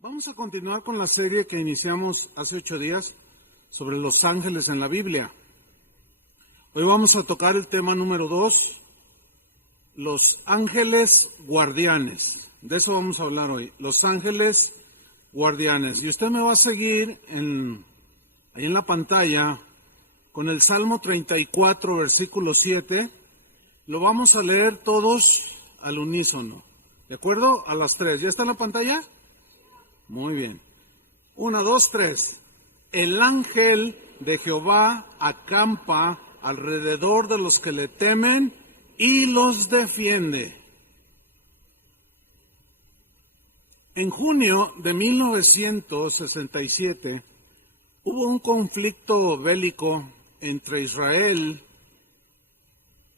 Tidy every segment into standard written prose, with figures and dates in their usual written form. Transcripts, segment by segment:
Vamos a continuar con la serie que iniciamos hace 8 días sobre los ángeles en la Biblia. Hoy vamos a tocar el tema número 2, los ángeles guardianes. De eso vamos a hablar hoy, los ángeles guardianes. Y usted me va a seguir ahí en la pantalla con el Salmo 34, versículo 7. Lo vamos a leer todos al unísono. ¿De acuerdo? A las 3. ¿Ya está en la pantalla? Muy bien. 1, 2, 3. El ángel de Jehová acampa alrededor de los que le temen y los defiende. En junio de 1967 hubo un conflicto bélico entre Israel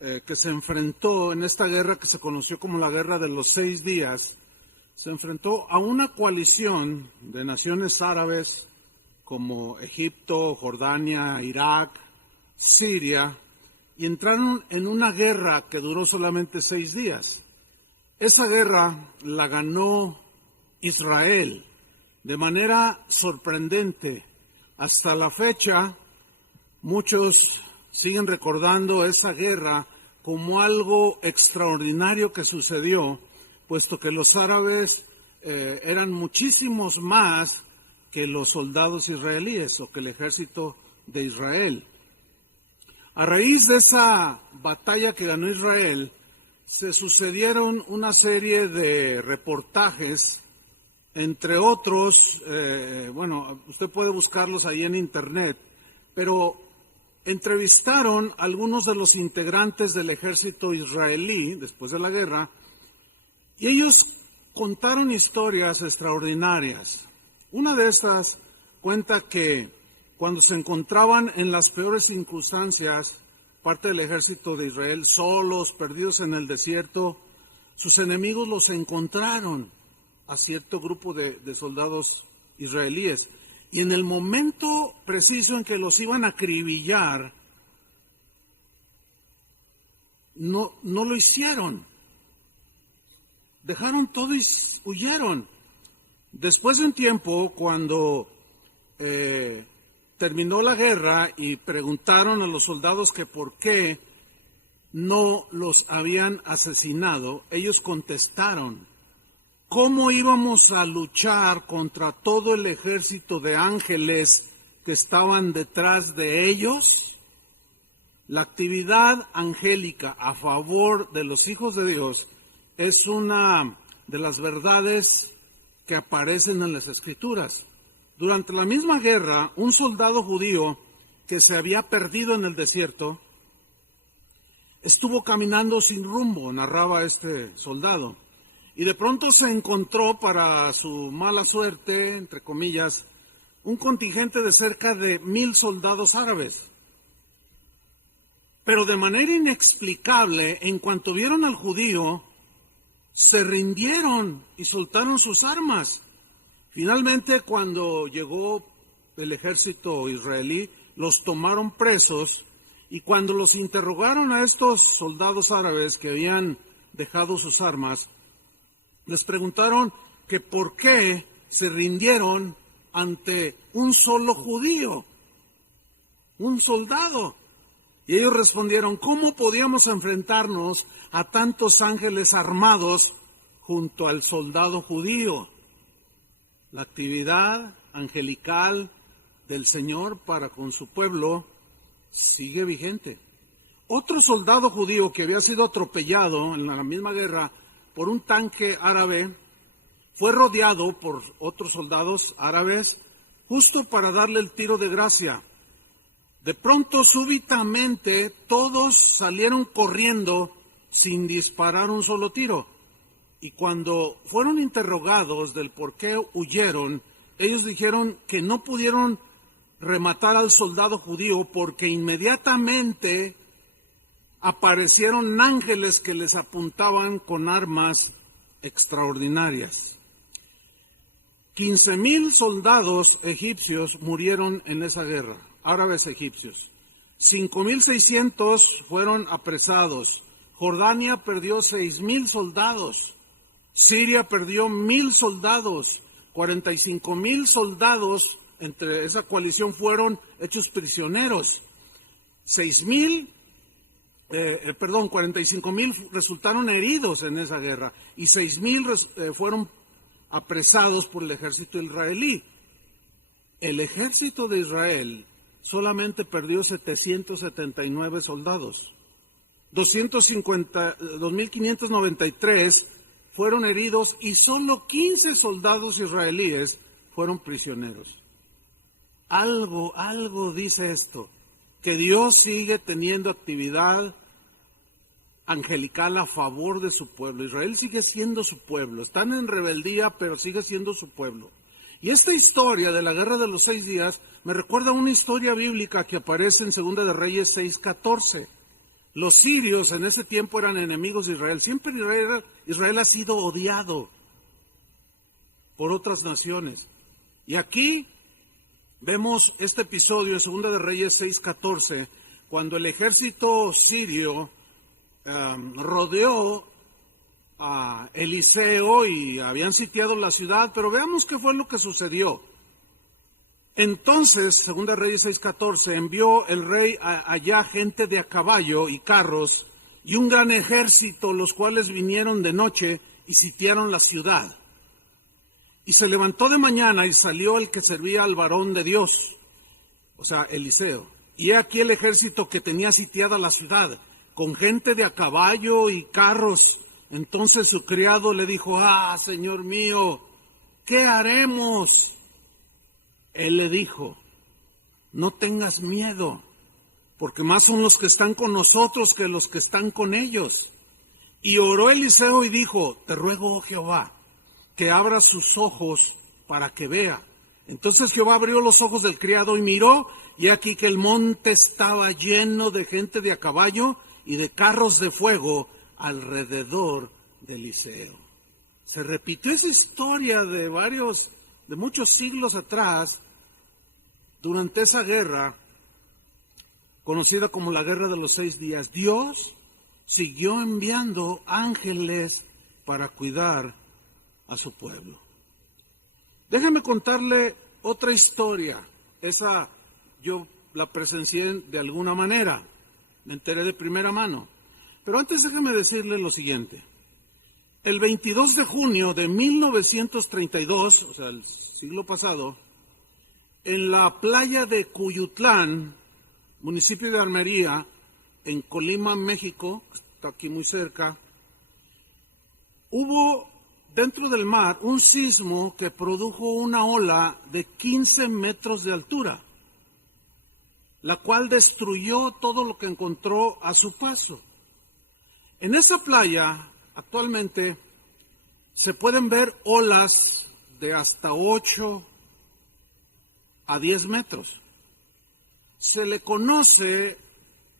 que se enfrentó en esta guerra que se conoció como la Guerra de los 6 días. Se enfrentó a una coalición de naciones árabes como Egipto, Jordania, Irak, Siria, y entraron en una guerra que duró solamente 6 días. Esa guerra la ganó Israel de manera sorprendente. Hasta la fecha, muchos siguen recordando esa guerra como algo extraordinario que sucedió, puesto que los árabes eran muchísimos más que los soldados israelíes o que el ejército de Israel. A raíz de esa batalla que ganó Israel, se sucedieron una serie de reportajes, entre otros, usted puede buscarlos ahí en internet, pero entrevistaron a algunos de los integrantes del ejército israelí después de la guerra, y ellos contaron historias extraordinarias. Una de estas cuenta que cuando se encontraban en las peores circunstancias, parte del ejército de Israel, solos, perdidos en el desierto, sus enemigos los encontraron a cierto grupo de soldados israelíes. Y en el momento preciso en que los iban a acribillar, no lo hicieron. Dejaron todo y huyeron. Después de un tiempo, cuando terminó la guerra y preguntaron a los soldados que por qué no los habían asesinado, ellos contestaron: ¿cómo íbamos a luchar contra todo el ejército de ángeles que estaban detrás de ellos? La actividad angélica a favor de los hijos de Dios es una de las verdades que aparecen en las Escrituras. Durante la misma guerra, un soldado judío que se había perdido en el desierto estuvo caminando sin rumbo, narraba este soldado, y de pronto se encontró, para su mala suerte, entre comillas, un contingente de cerca de 1,000 soldados árabes. Pero de manera inexplicable, en cuanto vieron al judío, se rindieron y soltaron sus armas. Finalmente, cuando llegó el ejército israelí, los tomaron presos, y cuando los interrogaron a estos soldados árabes que habían dejado sus armas, les preguntaron que por qué se rindieron ante un solo judío, un soldado. Y ellos respondieron: ¿cómo podíamos enfrentarnos a tantos ángeles armados junto al soldado judío? La actividad angelical del Señor para con su pueblo sigue vigente. Otro soldado judío que había sido atropellado en la misma guerra por un tanque árabe fue rodeado por otros soldados árabes justo para darle el tiro de gracia. De pronto, súbitamente, todos salieron corriendo sin disparar un solo tiro. Y cuando fueron interrogados del por qué huyeron, ellos dijeron que no pudieron rematar al soldado judío porque inmediatamente aparecieron ángeles que les apuntaban con armas extraordinarias. 15,000 soldados egipcios murieron en esa guerra, árabes egipcios. 5,600 fueron apresados. Jordania perdió 6,000 soldados. Siria perdió 1,000 soldados. 45,000 soldados entre esa coalición fueron hechos prisioneros. 45,000 resultaron heridos en esa guerra y 6,000 fueron apresados por el ejército israelí. El ejército de Israel solamente perdió 779 soldados. 2,593 fueron heridos y solo 15 soldados israelíes fueron prisioneros. Algo dice esto, que Dios sigue teniendo actividad angelical a favor de su pueblo. Israel sigue siendo su pueblo. Están en rebeldía, pero sigue siendo su pueblo. Y esta historia de la guerra de los 6 días me recuerda a una historia bíblica que aparece en 2 de Reyes 6:14. Los sirios en ese tiempo eran enemigos de Israel. Siempre Israel ha sido odiado por otras naciones. Y aquí vemos este episodio en 2 de Reyes 6:14, cuando el ejército sirio rodeó a Eliseo y habían sitiado la ciudad, pero veamos qué fue lo que sucedió. Entonces, 2 Reyes 6:14, envió el rey allá gente de a caballo y carros y un gran ejército, los cuales vinieron de noche y sitiaron la ciudad. Y se levantó de mañana y salió el que servía al varón de Dios, o sea, Eliseo. Y he aquí el ejército que tenía sitiada la ciudad, con gente de a caballo y carros. Entonces su criado le dijo: Señor mío, ¿qué haremos? Él le dijo: no tengas miedo, porque más son los que están con nosotros que los que están con ellos. Y oró Eliseo y dijo: te ruego, oh Jehová, que abra sus ojos para que vea. Entonces Jehová abrió los ojos del criado y miró, y aquí que el monte estaba lleno de gente de a caballo y de carros de fuego alrededor de Eliseo. Se repitió esa historia de muchos siglos atrás, durante esa guerra, conocida como la Guerra de los 6 días. Dios siguió enviando ángeles para cuidar a su pueblo. Déjeme contarle otra historia. Esa yo la presencié de alguna manera, me enteré de primera mano. Pero antes déjeme decirle lo siguiente. El 22 de junio de 1932, o sea, el siglo pasado, en la playa de Cuyutlán, municipio de Armería, en Colima, México, está aquí muy cerca, hubo dentro del mar un sismo que produjo una ola de 15 metros de altura, la cual destruyó todo lo que encontró a su paso. En esa playa, actualmente, se pueden ver olas de hasta 8 a 10 metros. Se le conoce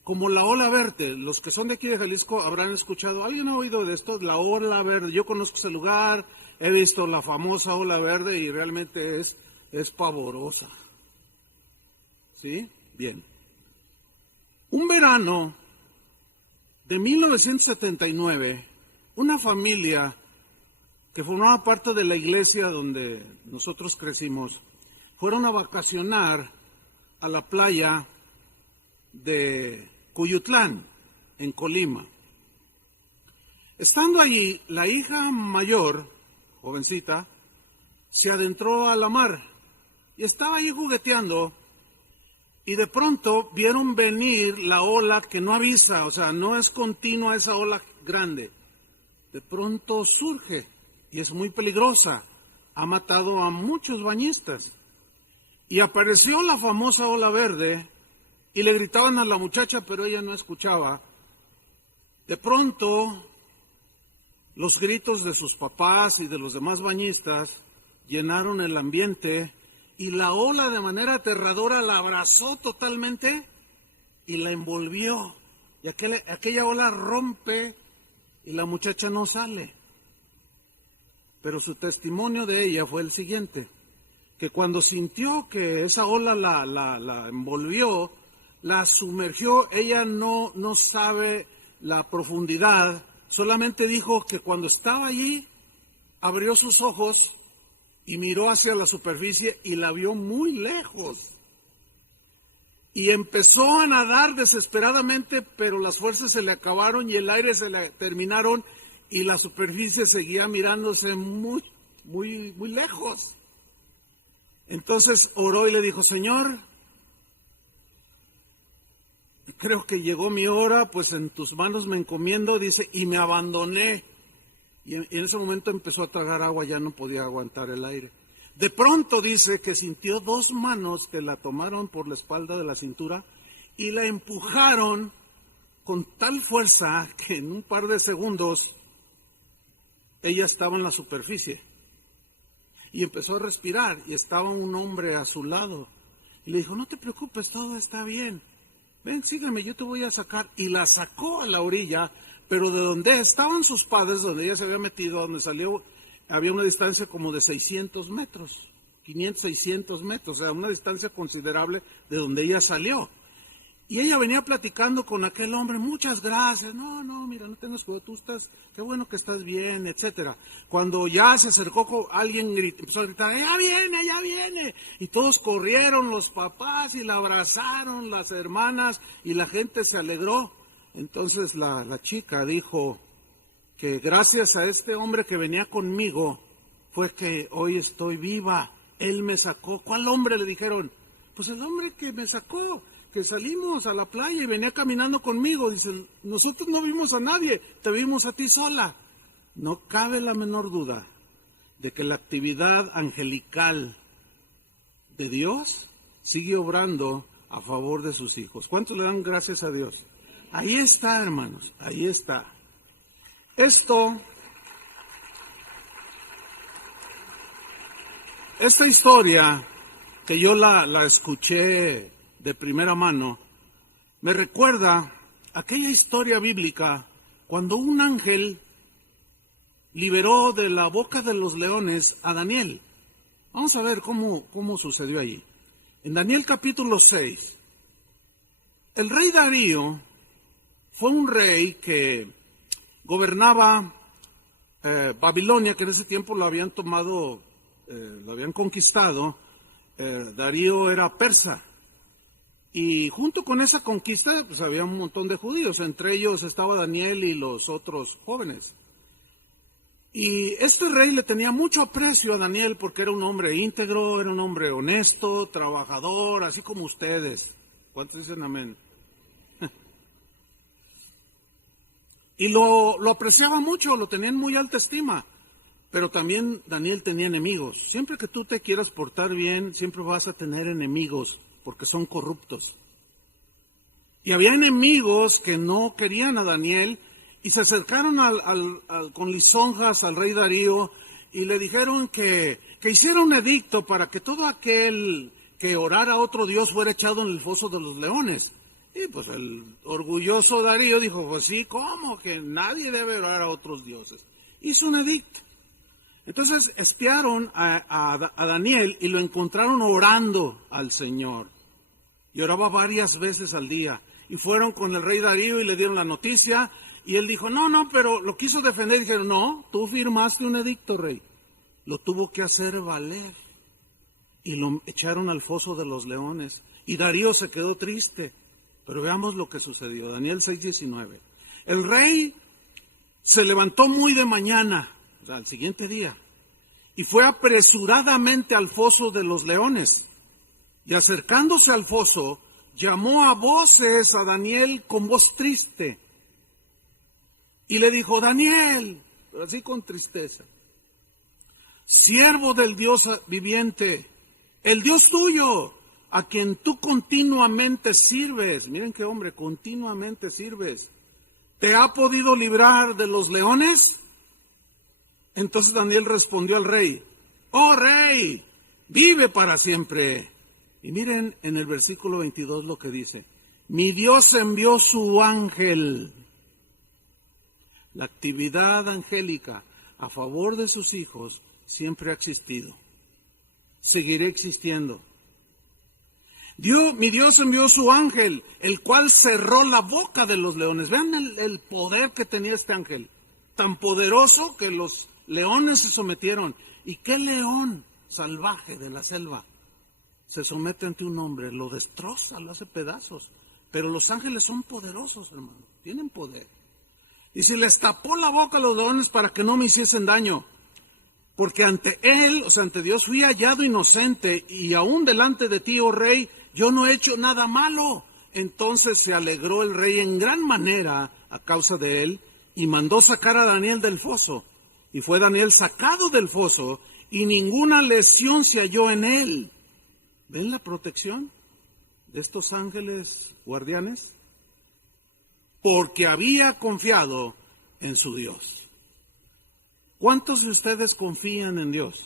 como la ola verde. Los que son de aquí de Jalisco habrán escuchado, ¿alguien ha oído de esto? La ola verde. Yo conozco ese lugar, he visto la famosa ola verde y realmente es pavorosa. ¿Sí? Bien. Un verano de 1979, una familia que formaba parte de la iglesia donde nosotros crecimos, fueron a vacacionar a la playa de Cuyutlán, en Colima. Estando allí, la hija mayor, jovencita, se adentró a la mar y estaba ahí jugueteando y de pronto vieron venir la ola que no avisa, o sea, no es continua esa ola grande. De pronto surge y es muy peligrosa. Ha matado a muchos bañistas. Y apareció la famosa ola verde y le gritaban a la muchacha, pero ella no escuchaba. De pronto, los gritos de sus papás y de los demás bañistas llenaron el ambiente y la ola de manera aterradora la abrazó totalmente y la envolvió. Y aquella ola rompe y la muchacha no sale. Pero su testimonio de ella fue el siguiente: que cuando sintió que esa ola la envolvió, la sumergió, ella no sabe la profundidad, solamente dijo que cuando estaba allí, abrió sus ojos y miró hacia la superficie y la vio muy lejos. Y empezó a nadar desesperadamente, pero las fuerzas se le acabaron y el aire se le terminaron y la superficie seguía mirándose muy, muy, muy lejos. Entonces oró y le dijo: Señor, creo que llegó mi hora, pues en tus manos me encomiendo, dice, y me abandoné. Y en ese momento empezó a tragar agua, ya no podía aguantar el aire. De pronto dice que sintió dos manos que la tomaron por la espalda de la cintura y la empujaron con tal fuerza que en un par de segundos ella estaba en la superficie. Y empezó a respirar y estaba un hombre a su lado. Y le dijo: no te preocupes, todo está bien. Ven, sígueme, yo te voy a sacar. Y la sacó a la orilla, pero de donde estaban sus padres, donde ella se había metido, donde salió, había una distancia como de 600 metros, 500, 600 metros, o sea, una distancia considerable de donde ella salió. Y ella venía platicando con aquel hombre: muchas gracias, no, mira, no tengas cuidado, tú estás, qué bueno que estás bien, etcétera. Cuando ya se acercó, alguien empezó a gritar: ¡ya viene, ya viene! Y todos corrieron, los papás, y la abrazaron, las hermanas, y la gente se alegró. Entonces la chica dijo que gracias a este hombre que venía conmigo fue que hoy estoy viva. Él me sacó. ¿Cuál hombre?, le dijeron. Pues el hombre que me sacó, que salimos a la playa y venía caminando conmigo. Dicen: nosotros no vimos a nadie, te vimos a ti sola. No cabe la menor duda de que la actividad angelical de Dios sigue obrando a favor de sus hijos. ¿Cuántos le dan gracias a Dios? Ahí está, hermanos, ahí está. Esta historia que yo la escuché de primera mano, me recuerda aquella historia bíblica cuando un ángel liberó de la boca de los leones a Daniel. Vamos a ver cómo sucedió allí. En Daniel capítulo 6, el rey Darío fue un rey que gobernaba Babilonia, que en ese tiempo lo habían tomado, lo habían conquistado. Darío era persa. Y junto con esa conquista, pues había un montón de judíos, entre ellos estaba Daniel y los otros jóvenes. Y este rey le tenía mucho aprecio a Daniel porque era un hombre íntegro, era un hombre honesto, trabajador, así como ustedes. ¿Cuántos dicen amén? Y lo apreciaba mucho, lo tenía en muy alta estima. Pero también Daniel tenía enemigos. Siempre que tú te quieras portar bien, siempre vas a tener enemigos, porque son corruptos. Y había enemigos que no querían a Daniel y se acercaron con lisonjas al rey Darío y le dijeron que hiciera un edicto para que todo aquel que orara a otro dios fuera echado en el foso de los leones. Y pues el orgulloso Darío dijo: pues sí, ¿cómo? Que nadie debe orar a otros dioses. Hizo un edicto. Entonces espiaron a Daniel y lo encontraron orando al Señor. Y oraba varias veces al día. Y fueron con el rey Darío y le dieron la noticia. Y él dijo: no, pero lo quiso defender. Y dijeron: no, tú firmaste un edicto, rey. Lo tuvo que hacer valer. Y lo echaron al foso de los leones. Y Darío se quedó triste. Pero veamos lo que sucedió. Daniel 6:19. El rey se levantó muy de mañana, o sea, al siguiente día, y fue apresuradamente al foso de los leones. Y acercándose al foso, llamó a voces a Daniel con voz triste. Y le dijo: Daniel, así con tristeza, siervo del Dios viviente, el Dios tuyo, a quien tú continuamente sirves. Miren qué hombre, continuamente sirves. ¿Te ha podido librar de los leones? Entonces Daniel respondió al rey: oh rey, vive para siempre. Y miren en el versículo 22 lo que dice: mi Dios envió su ángel. La actividad angélica a favor de sus hijos siempre ha existido. Seguirá existiendo. Mi Dios envió su ángel, el cual cerró la boca de los leones. Vean el poder que tenía este ángel. Tan poderoso que los leones se sometieron. ¿Y qué león salvaje de la selva se somete ante un hombre, lo destroza, lo hace pedazos. Pero los ángeles son poderosos, hermano, tienen poder. Y si les tapó la boca a los leones para que no me hiciesen daño, porque ante él, o sea, ante Dios, fui hallado inocente, y aún delante de ti, oh rey, yo no he hecho nada malo. Entonces se alegró el rey en gran manera a causa de él, y mandó sacar a Daniel del foso. Y fue Daniel sacado del foso, y ninguna lesión se halló en él. ¿Ven la protección de estos ángeles guardianes? Porque había confiado en su Dios. ¿Cuántos de ustedes confían en Dios?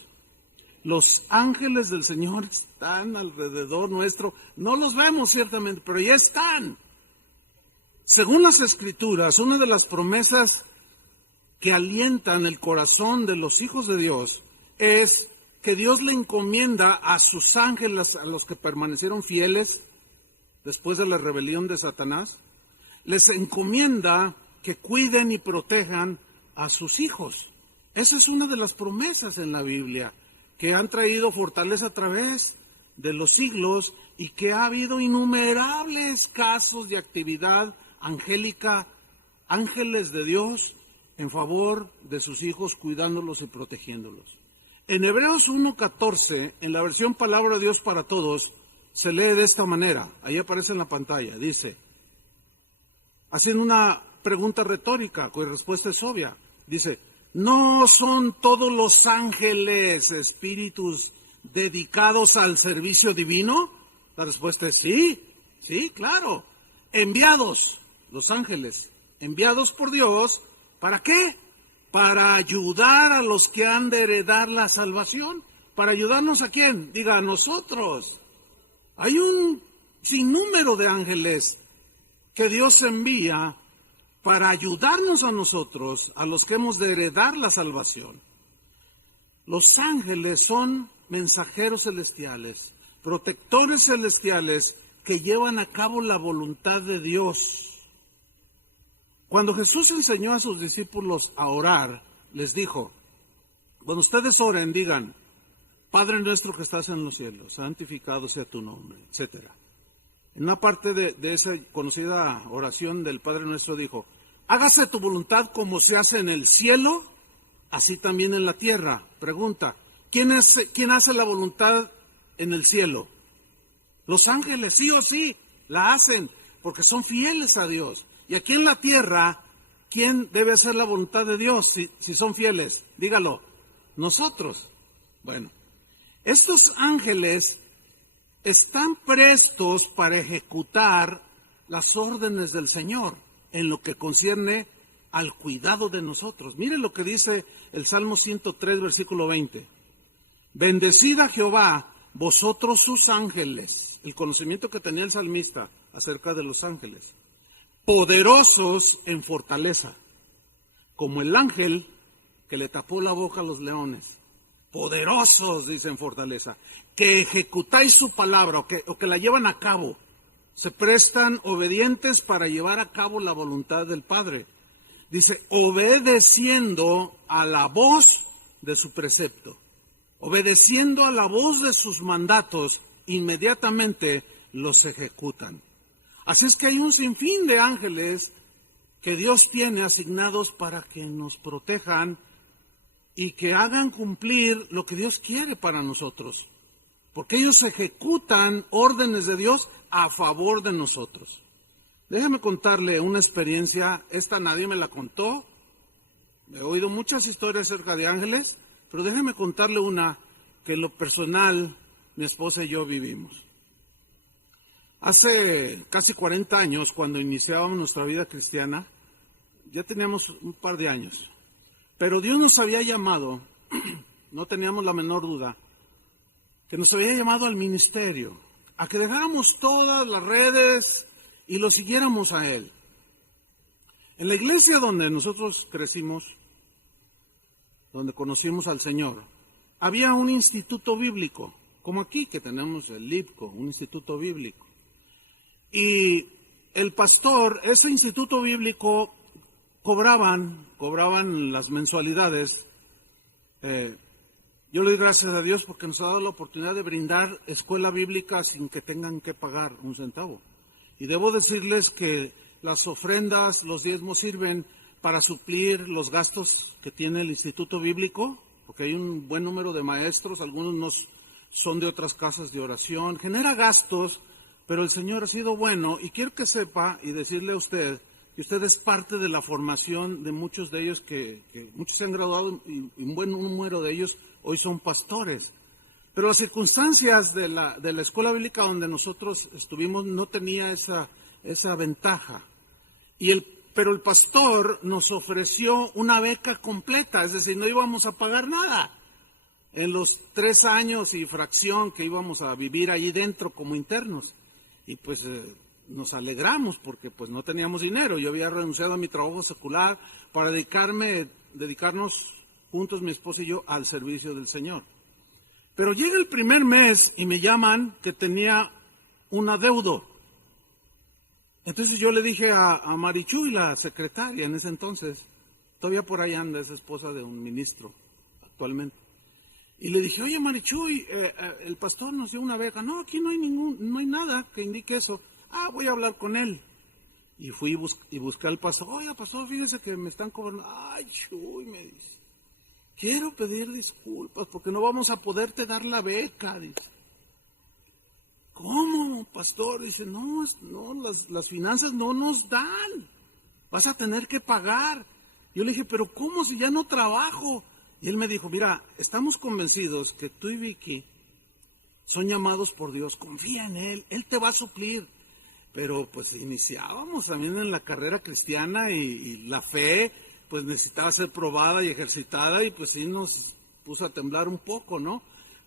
Los ángeles del Señor están alrededor nuestro. No los vemos ciertamente, pero ya están. Según las Escrituras, una de las promesas que alientan el corazón de los hijos de Dios es que Dios le encomienda a sus ángeles, a los que permanecieron fieles después de la rebelión de Satanás, les encomienda que cuiden y protejan a sus hijos. Esa es una de las promesas en la Biblia, que han traído fortaleza a través de los siglos y que ha habido innumerables casos de actividad angélica, ángeles de Dios en favor de sus hijos, cuidándolos y protegiéndolos. En Hebreos 1:14, en la versión Palabra de Dios para Todos, se lee de esta manera, ahí aparece en la pantalla, dice, haciendo una pregunta retórica, cuya respuesta es obvia, dice, ¿no son todos los ángeles espíritus dedicados al servicio divino? La respuesta es sí, sí, claro. Enviados, los ángeles, enviados por Dios, ¿para qué? Para ayudar a los que han de heredar la salvación. ¿Para ayudarnos a quién? Diga, a nosotros. Hay un sinnúmero de ángeles que Dios envía para ayudarnos a nosotros, a los que hemos de heredar la salvación. Los ángeles son mensajeros celestiales, protectores celestiales que llevan a cabo la voluntad de Dios. Cuando Jesús enseñó a sus discípulos a orar, les dijo, cuando ustedes oren, digan, Padre nuestro que estás en los cielos, santificado sea tu nombre, etc. En una parte de esa conocida oración del Padre Nuestro dijo, hágase tu voluntad como se hace en el cielo, así también en la tierra. Pregunta, ¿quién hace la voluntad en el cielo? Los ángeles, sí o sí, la hacen, porque son fieles a Dios. Y aquí en la tierra, ¿quién debe hacer la voluntad de Dios si son fieles? Dígalo, nosotros. Bueno, estos ángeles están prestos para ejecutar las órdenes del Señor en lo que concierne al cuidado de nosotros. Miren lo que dice el Salmo 103, versículo 20. Bendecid a Jehová, vosotros sus ángeles. El conocimiento que tenía el salmista acerca de los ángeles. Poderosos en fortaleza, como el ángel que le tapó la boca a los leones. Poderosos, dice, en fortaleza, que ejecutáis su palabra o que la llevan a cabo. Se prestan obedientes para llevar a cabo la voluntad del Padre. Dice, obedeciendo a la voz de su precepto, obedeciendo a la voz de sus mandatos, inmediatamente los ejecutan. Así es que hay un sinfín de ángeles que Dios tiene asignados para que nos protejan y que hagan cumplir lo que Dios quiere para nosotros, porque ellos ejecutan órdenes de Dios a favor de nosotros. Déjeme contarle una experiencia, esta nadie me la contó, he oído muchas historias acerca de ángeles, pero déjeme contarle una que en lo personal mi esposa y yo vivimos. Hace casi 40 años, cuando iniciábamos nuestra vida cristiana, ya teníamos un par de años, pero Dios nos había llamado, no teníamos la menor duda, que nos había llamado al ministerio, a que dejáramos todas las redes y lo siguiéramos a Él. En la iglesia donde nosotros crecimos, donde conocimos al Señor, había un instituto bíblico, como aquí que tenemos el LIBCO, un instituto bíblico. Y el pastor, ese instituto bíblico, cobraban las mensualidades Yo le doy gracias a Dios porque nos ha dado la oportunidad de brindar escuela bíblica sin que tengan que pagar un centavo. Y debo decirles que las ofrendas, los diezmos sirven para suplir los gastos que tiene el Instituto Bíblico, porque hay un buen número de maestros, algunos son de otras casas de oración, genera gastos, pero el Señor ha sido bueno y quiero que sepa y decirle a usted que usted es parte de la formación de muchos de ellos que muchos se han graduado y un buen número de ellos hoy son pastores. Pero las circunstancias de la escuela bíblica donde nosotros estuvimos no tenía esa ventaja. Pero el pastor nos ofreció una beca completa, es decir, no íbamos a pagar nada. En los 3 años y fracción que íbamos a vivir allí dentro como internos. Y pues nos alegramos porque pues no teníamos dinero. Yo había renunciado a mi trabajo secular para dedicarnos juntos, mi esposa y yo, al servicio del Señor. Pero llega el primer mes y me llaman que tenía un adeudo. Entonces yo le dije a Marichuy, la secretaria en ese entonces, todavía por ahí anda, es esposa de un ministro actualmente. Y le dije, oye Marichuy, el pastor nos dio una beca. No, aquí no hay nada que indique eso. Voy a hablar con él. Y fui y busqué al pastor. Oye, pastor, fíjese que me están cobrando. Ay, Chuy, me dice. Quiero pedir disculpas porque no vamos a poderte dar la beca, dice. ¿Cómo, pastor? Dice, no, las finanzas no nos dan. Vas a tener que pagar. Yo le dije, pero ¿cómo si ya no trabajo? Y él me dijo, mira, estamos convencidos que tú y Vicky son llamados por Dios. Confía en Él te va a suplir. Pero pues iniciábamos también en la carrera cristiana y la fe pues necesitaba ser probada y ejercitada y pues sí nos puso a temblar un poco, ¿no?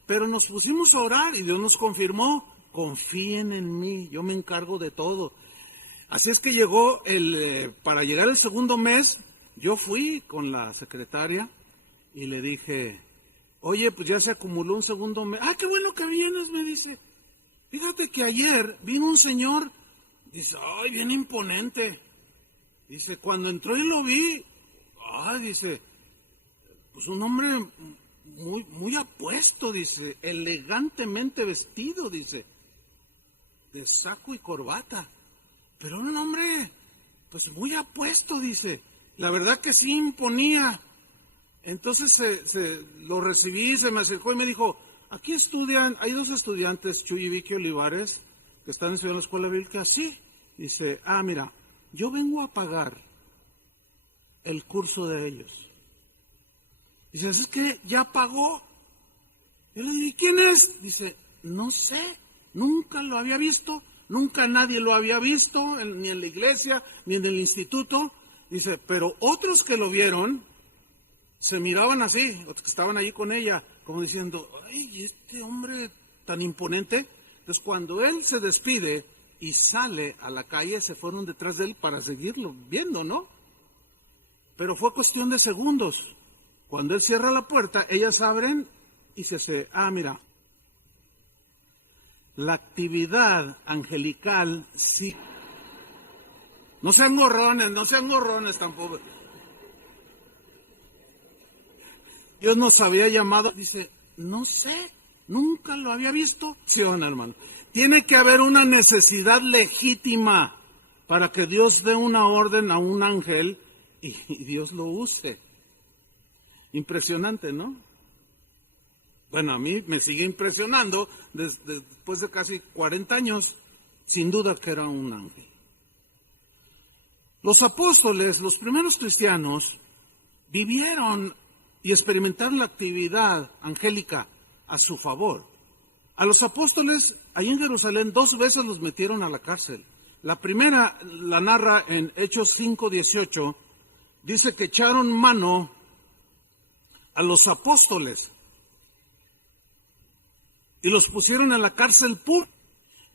Pero nos pusimos a orar y Dios nos confirmó, confíen en mí, yo me encargo de todo. Así es que llegó para llegar el segundo mes, yo fui con la secretaria y le dije, oye, pues ya se acumuló un segundo mes. Qué bueno que vienes, me dice. Fíjate que ayer vino un señor, dice, ay, bien imponente. Dice, cuando entró y lo vi, dice, pues un hombre muy apuesto, dice, elegantemente vestido, dice, de saco y corbata. Pero un hombre, pues muy apuesto, dice. La verdad que sí imponía. Entonces lo recibí, se me acercó y me dijo, aquí estudian, hay 2 estudiantes, Chuy y Vicky Olivares, que están estudiando en la escuela bíblica. Sí. Dice, mira, yo vengo a pagar el curso de ellos. Dice, ¿es que ya pagó? Yo le dije, ¿quién es? Dice, no sé, nunca lo había visto, nunca nadie lo había visto, ni en la iglesia, ni en el instituto. Dice, pero otros que lo vieron, se miraban así, otros que estaban ahí con ella, como diciendo, ay, este hombre tan imponente. Entonces cuando él se despide y sale a la calle, se fueron detrás de él para seguirlo viendo, ¿no? Pero fue cuestión de segundos. Cuando él cierra la puerta, ellas abren y mira, la actividad angelical sí. No sean gorrones tampoco. Dios nos había llamado, dice, no sé, nunca lo había visto. Sí, hermano. Tiene que haber una necesidad legítima para que Dios dé una orden a un ángel y Dios lo use. Impresionante, ¿no? Bueno, a mí me sigue impresionando después de casi 40 años, sin duda que era un ángel. Los apóstoles, los primeros cristianos, vivieron y experimentaron la actividad angélica a su favor. A los apóstoles, ahí en Jerusalén, 2 veces los metieron a la cárcel. La primera la narra en Hechos 5:18, dice que echaron mano a los apóstoles y los pusieron en la cárcel pública.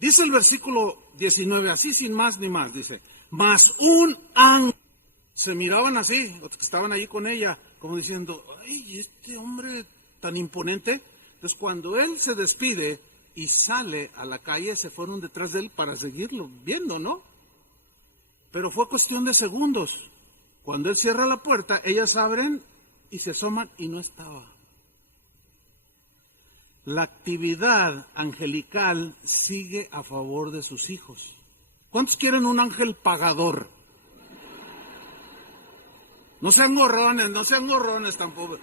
Dice el versículo 19, así sin más ni más, dice, mas un ángel, se miraban así, los que estaban ahí con ella, como diciendo, ay, este hombre tan imponente. Entonces cuando él se despide y sale a la calle, se fueron detrás de él para seguirlo viendo, ¿no? Pero fue cuestión de segundos. Cuando él cierra la puerta, ellas abren y se asoman y no estaba. La actividad angelical sigue a favor de sus hijos. ¿Cuántos quieren un ángel pagador? No sean gorrones tampoco.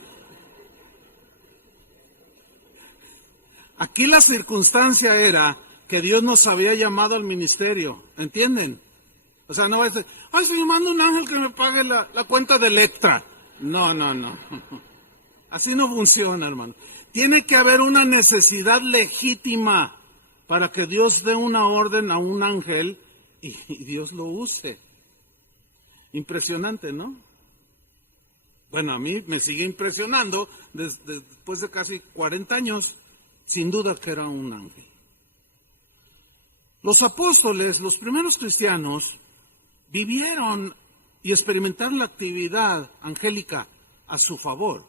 Aquí la circunstancia era que Dios nos había llamado al ministerio, ¿entienden? O sea, no va a decir, ay, estoy llamando a un ángel que me pague la cuenta de Electra. No. Así no funciona, hermano. Tiene que haber una necesidad legítima para que Dios dé una orden a un ángel y Dios lo use. Impresionante, ¿no? Bueno, a mí me sigue impresionando después de casi 40 años, sin duda que era un ángel. Los apóstoles, los primeros cristianos, vivieron y experimentaron la actividad angélica a su favor.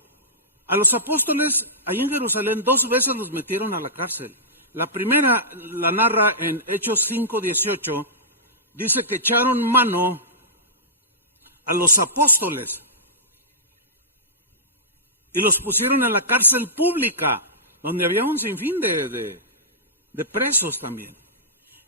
A los apóstoles, ahí en Jerusalén, 2 veces los metieron a la cárcel. La primera la narra en Hechos 5:18, dice que echaron mano a los apóstoles y los pusieron en la cárcel pública, donde había un sinfín de presos también.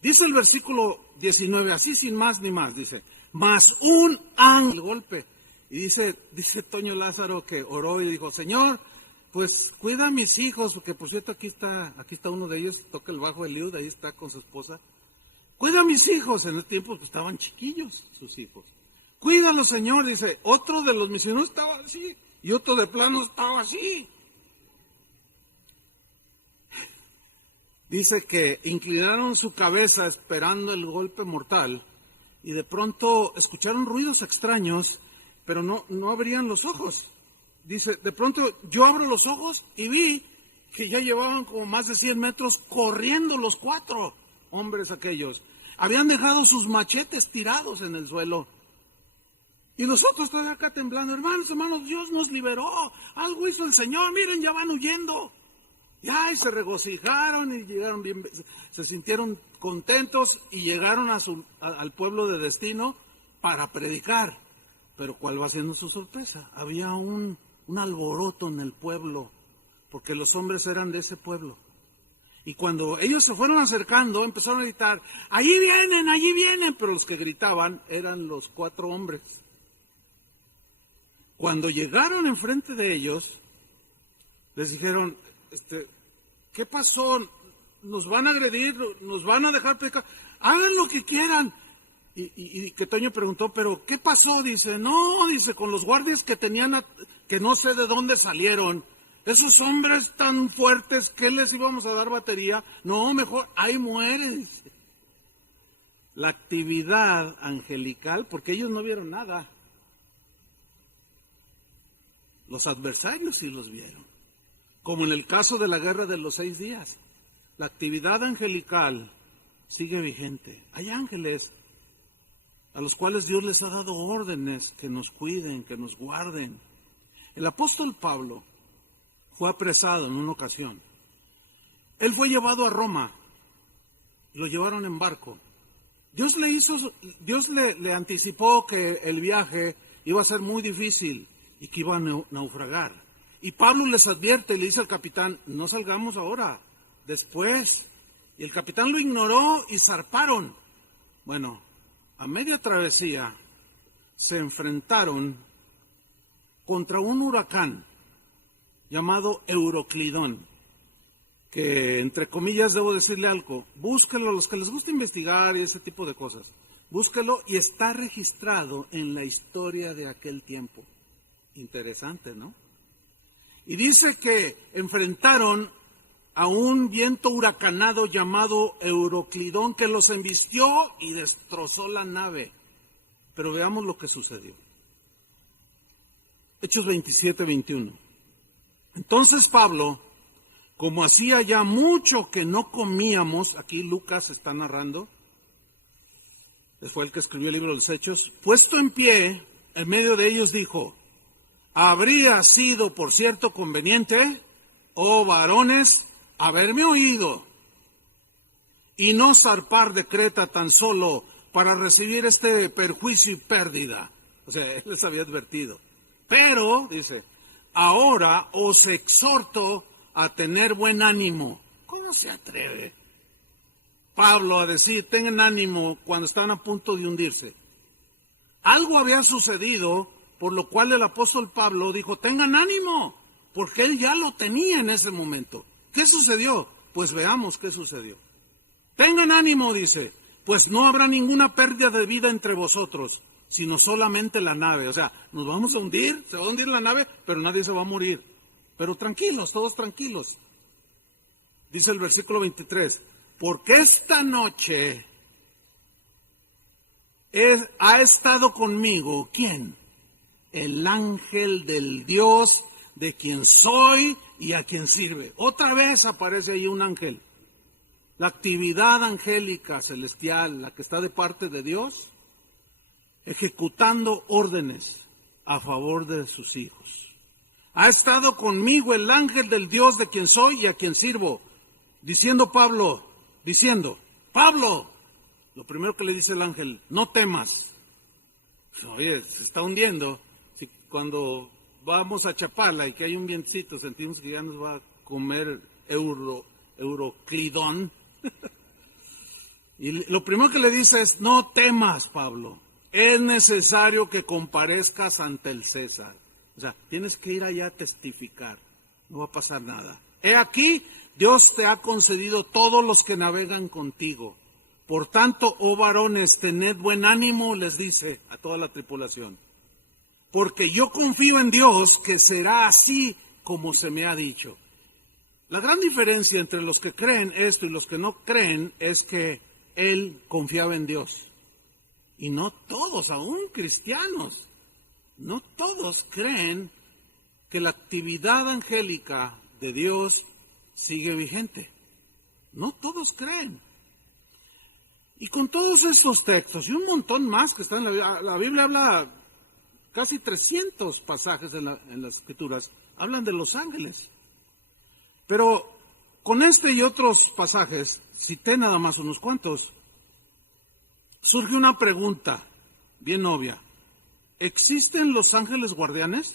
Dice el versículo 19, así sin más ni más, dice, mas un ángel golpe. Y dice Toño Lázaro que oró y dijo, Señor, pues cuida a mis hijos, porque por cierto aquí está uno de ellos, toca el bajo de Liud, ahí está con su esposa. Cuida a mis hijos, en el tiempo pues, estaban chiquillos sus hijos. Cuídalos, Señor, dice, otro de los misioneros estaba así, y otro de plano estaba así. Dice que inclinaron su cabeza esperando el golpe mortal y de pronto escucharon ruidos extraños, pero no abrían los ojos. Dice, de pronto yo abro los ojos y vi que ya llevaban como más de 100 metros corriendo los 4 hombres aquellos. Habían dejado sus machetes tirados en el suelo. Y nosotros todavía acá temblando, hermanos, Dios nos liberó, algo hizo el Señor, miren, ya van huyendo. Ya, y se regocijaron y llegaron bien, se sintieron contentos y llegaron al pueblo de destino para predicar. Pero ¿cuál va siendo su sorpresa? Había un alboroto en el pueblo, porque los hombres eran de ese pueblo. Y cuando ellos se fueron acercando, empezaron a gritar, allí vienen, pero los que gritaban eran los 4 hombres. Cuando llegaron enfrente de ellos, les dijeron, ¿qué pasó? ¿Nos van a agredir? ¿Nos van a dejar pecar? Hagan lo que quieran. Y que Toño preguntó, ¿pero qué pasó? Dice, no, con los guardias que tenían, que no sé de dónde salieron. Esos hombres tan fuertes, ¿qué les íbamos a dar batería? No, mejor, ahí mueren. La actividad angelical, porque ellos no vieron nada. Los adversarios sí los vieron. Como en el caso de la guerra de los 6 días. La actividad angelical sigue vigente. Hay ángeles a los cuales Dios les ha dado órdenes que nos cuiden, que nos guarden. El apóstol Pablo fue apresado en una ocasión. Él fue llevado a Roma. Lo llevaron en barco. Dios le anticipó que el viaje iba a ser muy difícil y que iba a naufragar. Y Pablo les advierte y le dice al capitán, no salgamos ahora, después. Y el capitán lo ignoró y zarparon. Bueno, a media travesía se enfrentaron contra un huracán llamado Euroclidón, que entre comillas debo decirle algo, búsquelo, a los que les gusta investigar y ese tipo de cosas, búsquelo y está registrado en la historia de aquel tiempo. Interesante, ¿no? Y dice que enfrentaron a un viento huracanado llamado Euroclidón que los embistió y destrozó la nave. Pero veamos lo que sucedió. Hechos 27-21. Entonces Pablo, como hacía ya mucho que no comíamos, aquí Lucas está narrando, fue el que escribió el libro de los Hechos, puesto en pie, en medio de ellos dijo, habría sido, por cierto, conveniente, oh varones, haberme oído y no zarpar de Creta tan solo para recibir este perjuicio y pérdida. O sea, él les había advertido. Pero, dice, ahora os exhorto a tener buen ánimo. ¿Cómo se atreve Pablo a decir, tengan ánimo cuando están a punto de hundirse? Algo había sucedido, por lo cual el apóstol Pablo dijo, tengan ánimo, porque él ya lo tenía en ese momento. ¿Qué sucedió? Pues veamos qué sucedió. Tengan ánimo, dice, pues no habrá ninguna pérdida de vida entre vosotros, sino solamente la nave. O sea, nos vamos a hundir, se va a hundir la nave, pero nadie se va a morir. Pero tranquilos, todos tranquilos. Dice el versículo 23, porque esta noche ha estado conmigo, ¿quién? El ángel del Dios de quien soy y a quien sirve. Otra vez aparece ahí un ángel. La actividad angélica celestial, la que está de parte de Dios, ejecutando órdenes a favor de sus hijos. Ha estado conmigo el ángel del Dios de quien soy y a quien sirvo. Diciendo, Pablo, lo primero que le dice el ángel, no temas. Oye, se está hundiendo. Si cuando vamos a Chapala y que hay un vientecito, sentimos que ya nos va a comer Euroclidón. Y lo primero que le dice es, no temas, Pablo. Es necesario que comparezcas ante el César. O sea, tienes que ir allá a testificar. No va a pasar nada. He aquí, Dios te ha concedido todos los que navegan contigo. Por tanto, oh varones, tened buen ánimo, les dice a toda la tripulación. Porque yo confío en Dios que será así como se me ha dicho. La gran diferencia entre los que creen esto y los que no creen es que él confiaba en Dios. Y no todos, aún cristianos, no todos creen que la actividad angélica de Dios sigue vigente. No todos creen. Y con todos estos textos y un montón más que están en la Biblia habla, casi 300 pasajes en las Escrituras hablan de los ángeles. Pero con este y otros pasajes, cité nada más unos cuantos, surge una pregunta bien obvia. ¿Existen los ángeles guardianes?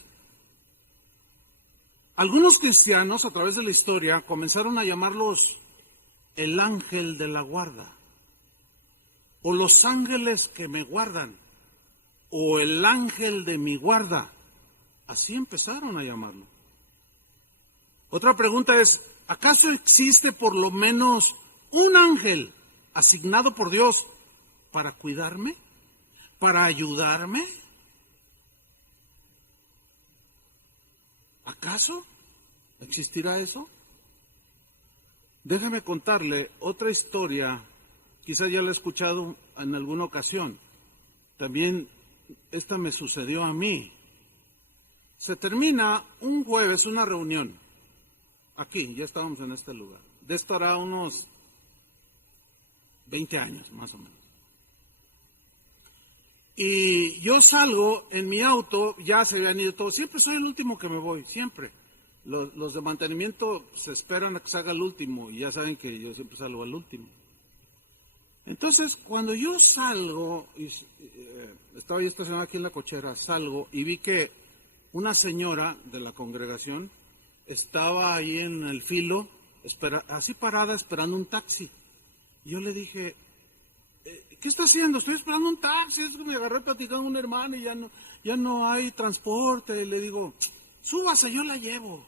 Algunos cristianos a través de la historia comenzaron a llamarlos el ángel de la guarda, o los ángeles que me guardan, o el ángel de mi guarda. Así empezaron a llamarlo. Otra pregunta es, ¿acaso existe por lo menos un ángel asignado por Dios para cuidarme? ¿Para ayudarme? ¿Acaso existirá eso? Déjame contarle otra historia, quizá ya la he escuchado en alguna ocasión. También esta me sucedió a mí. Se termina un jueves una reunión. Aquí, ya estábamos en este lugar. De esto hará unos 20 años, más o menos. Y yo salgo en mi auto, ya se habían ido todos. Siempre soy el último que me voy, siempre. Los de mantenimiento se esperan a que salga el último y ya saben que yo siempre salgo al último. Entonces, cuando yo salgo, estaba yo estacionado aquí en la cochera, salgo y vi que una señora de la congregación estaba ahí en el filo, así parada, esperando un taxi. Y yo le dije, ¿qué está haciendo? Estoy esperando un taxi. Es que me agarré platicando con un hermano y ya no hay transporte. Y le digo, súbase, yo la llevo.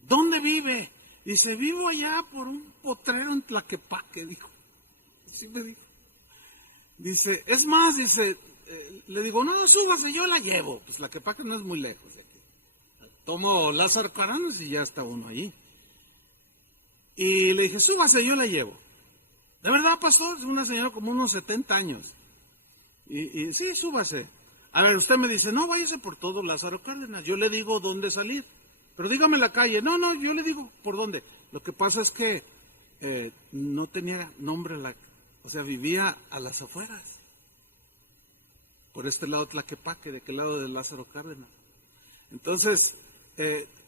¿Dónde vive? Dice, vivo allá por un potrero en Tlaquepaque, dijo. Así me dijo. Dice, es más, dice, le digo, no, súbase, yo la llevo. Pues Tlaquepaque no es muy lejos de aquí. Tomo Lázaro Cárdenas y ya está uno allí. Y le dije, súbase, yo la llevo. ¿De verdad, pastor? Es una señora como unos 70 años. Y sí, súbase. A ver, usted me dice, no, váyase por todo Lázaro Cárdenas. Yo le digo dónde salir. Pero dígame la calle. No, yo le digo por dónde. Lo que pasa es que no tenía nombre, o sea, vivía a las afueras. Por este lado de Tlaquepaque, de aquel lado de Lázaro Cárdenas. Entonces,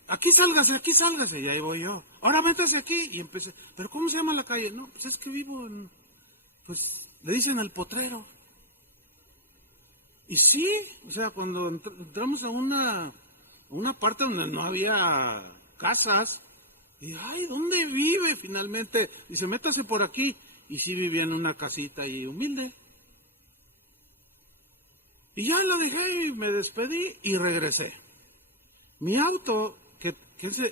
aquí sálgase, y ahí voy yo. Ahora métase aquí, y empecé, ¿pero cómo se llama la calle? No, pues es que vivo en, pues, le dicen el potrero. Y sí, o sea, cuando entramos a una parte donde no había casas, Y ay, ¿dónde vive? Finalmente dice, métase por aquí. Y sí vivía en una casita ahí humilde. Y ya lo dejé y me despedí y regresé. Mi auto,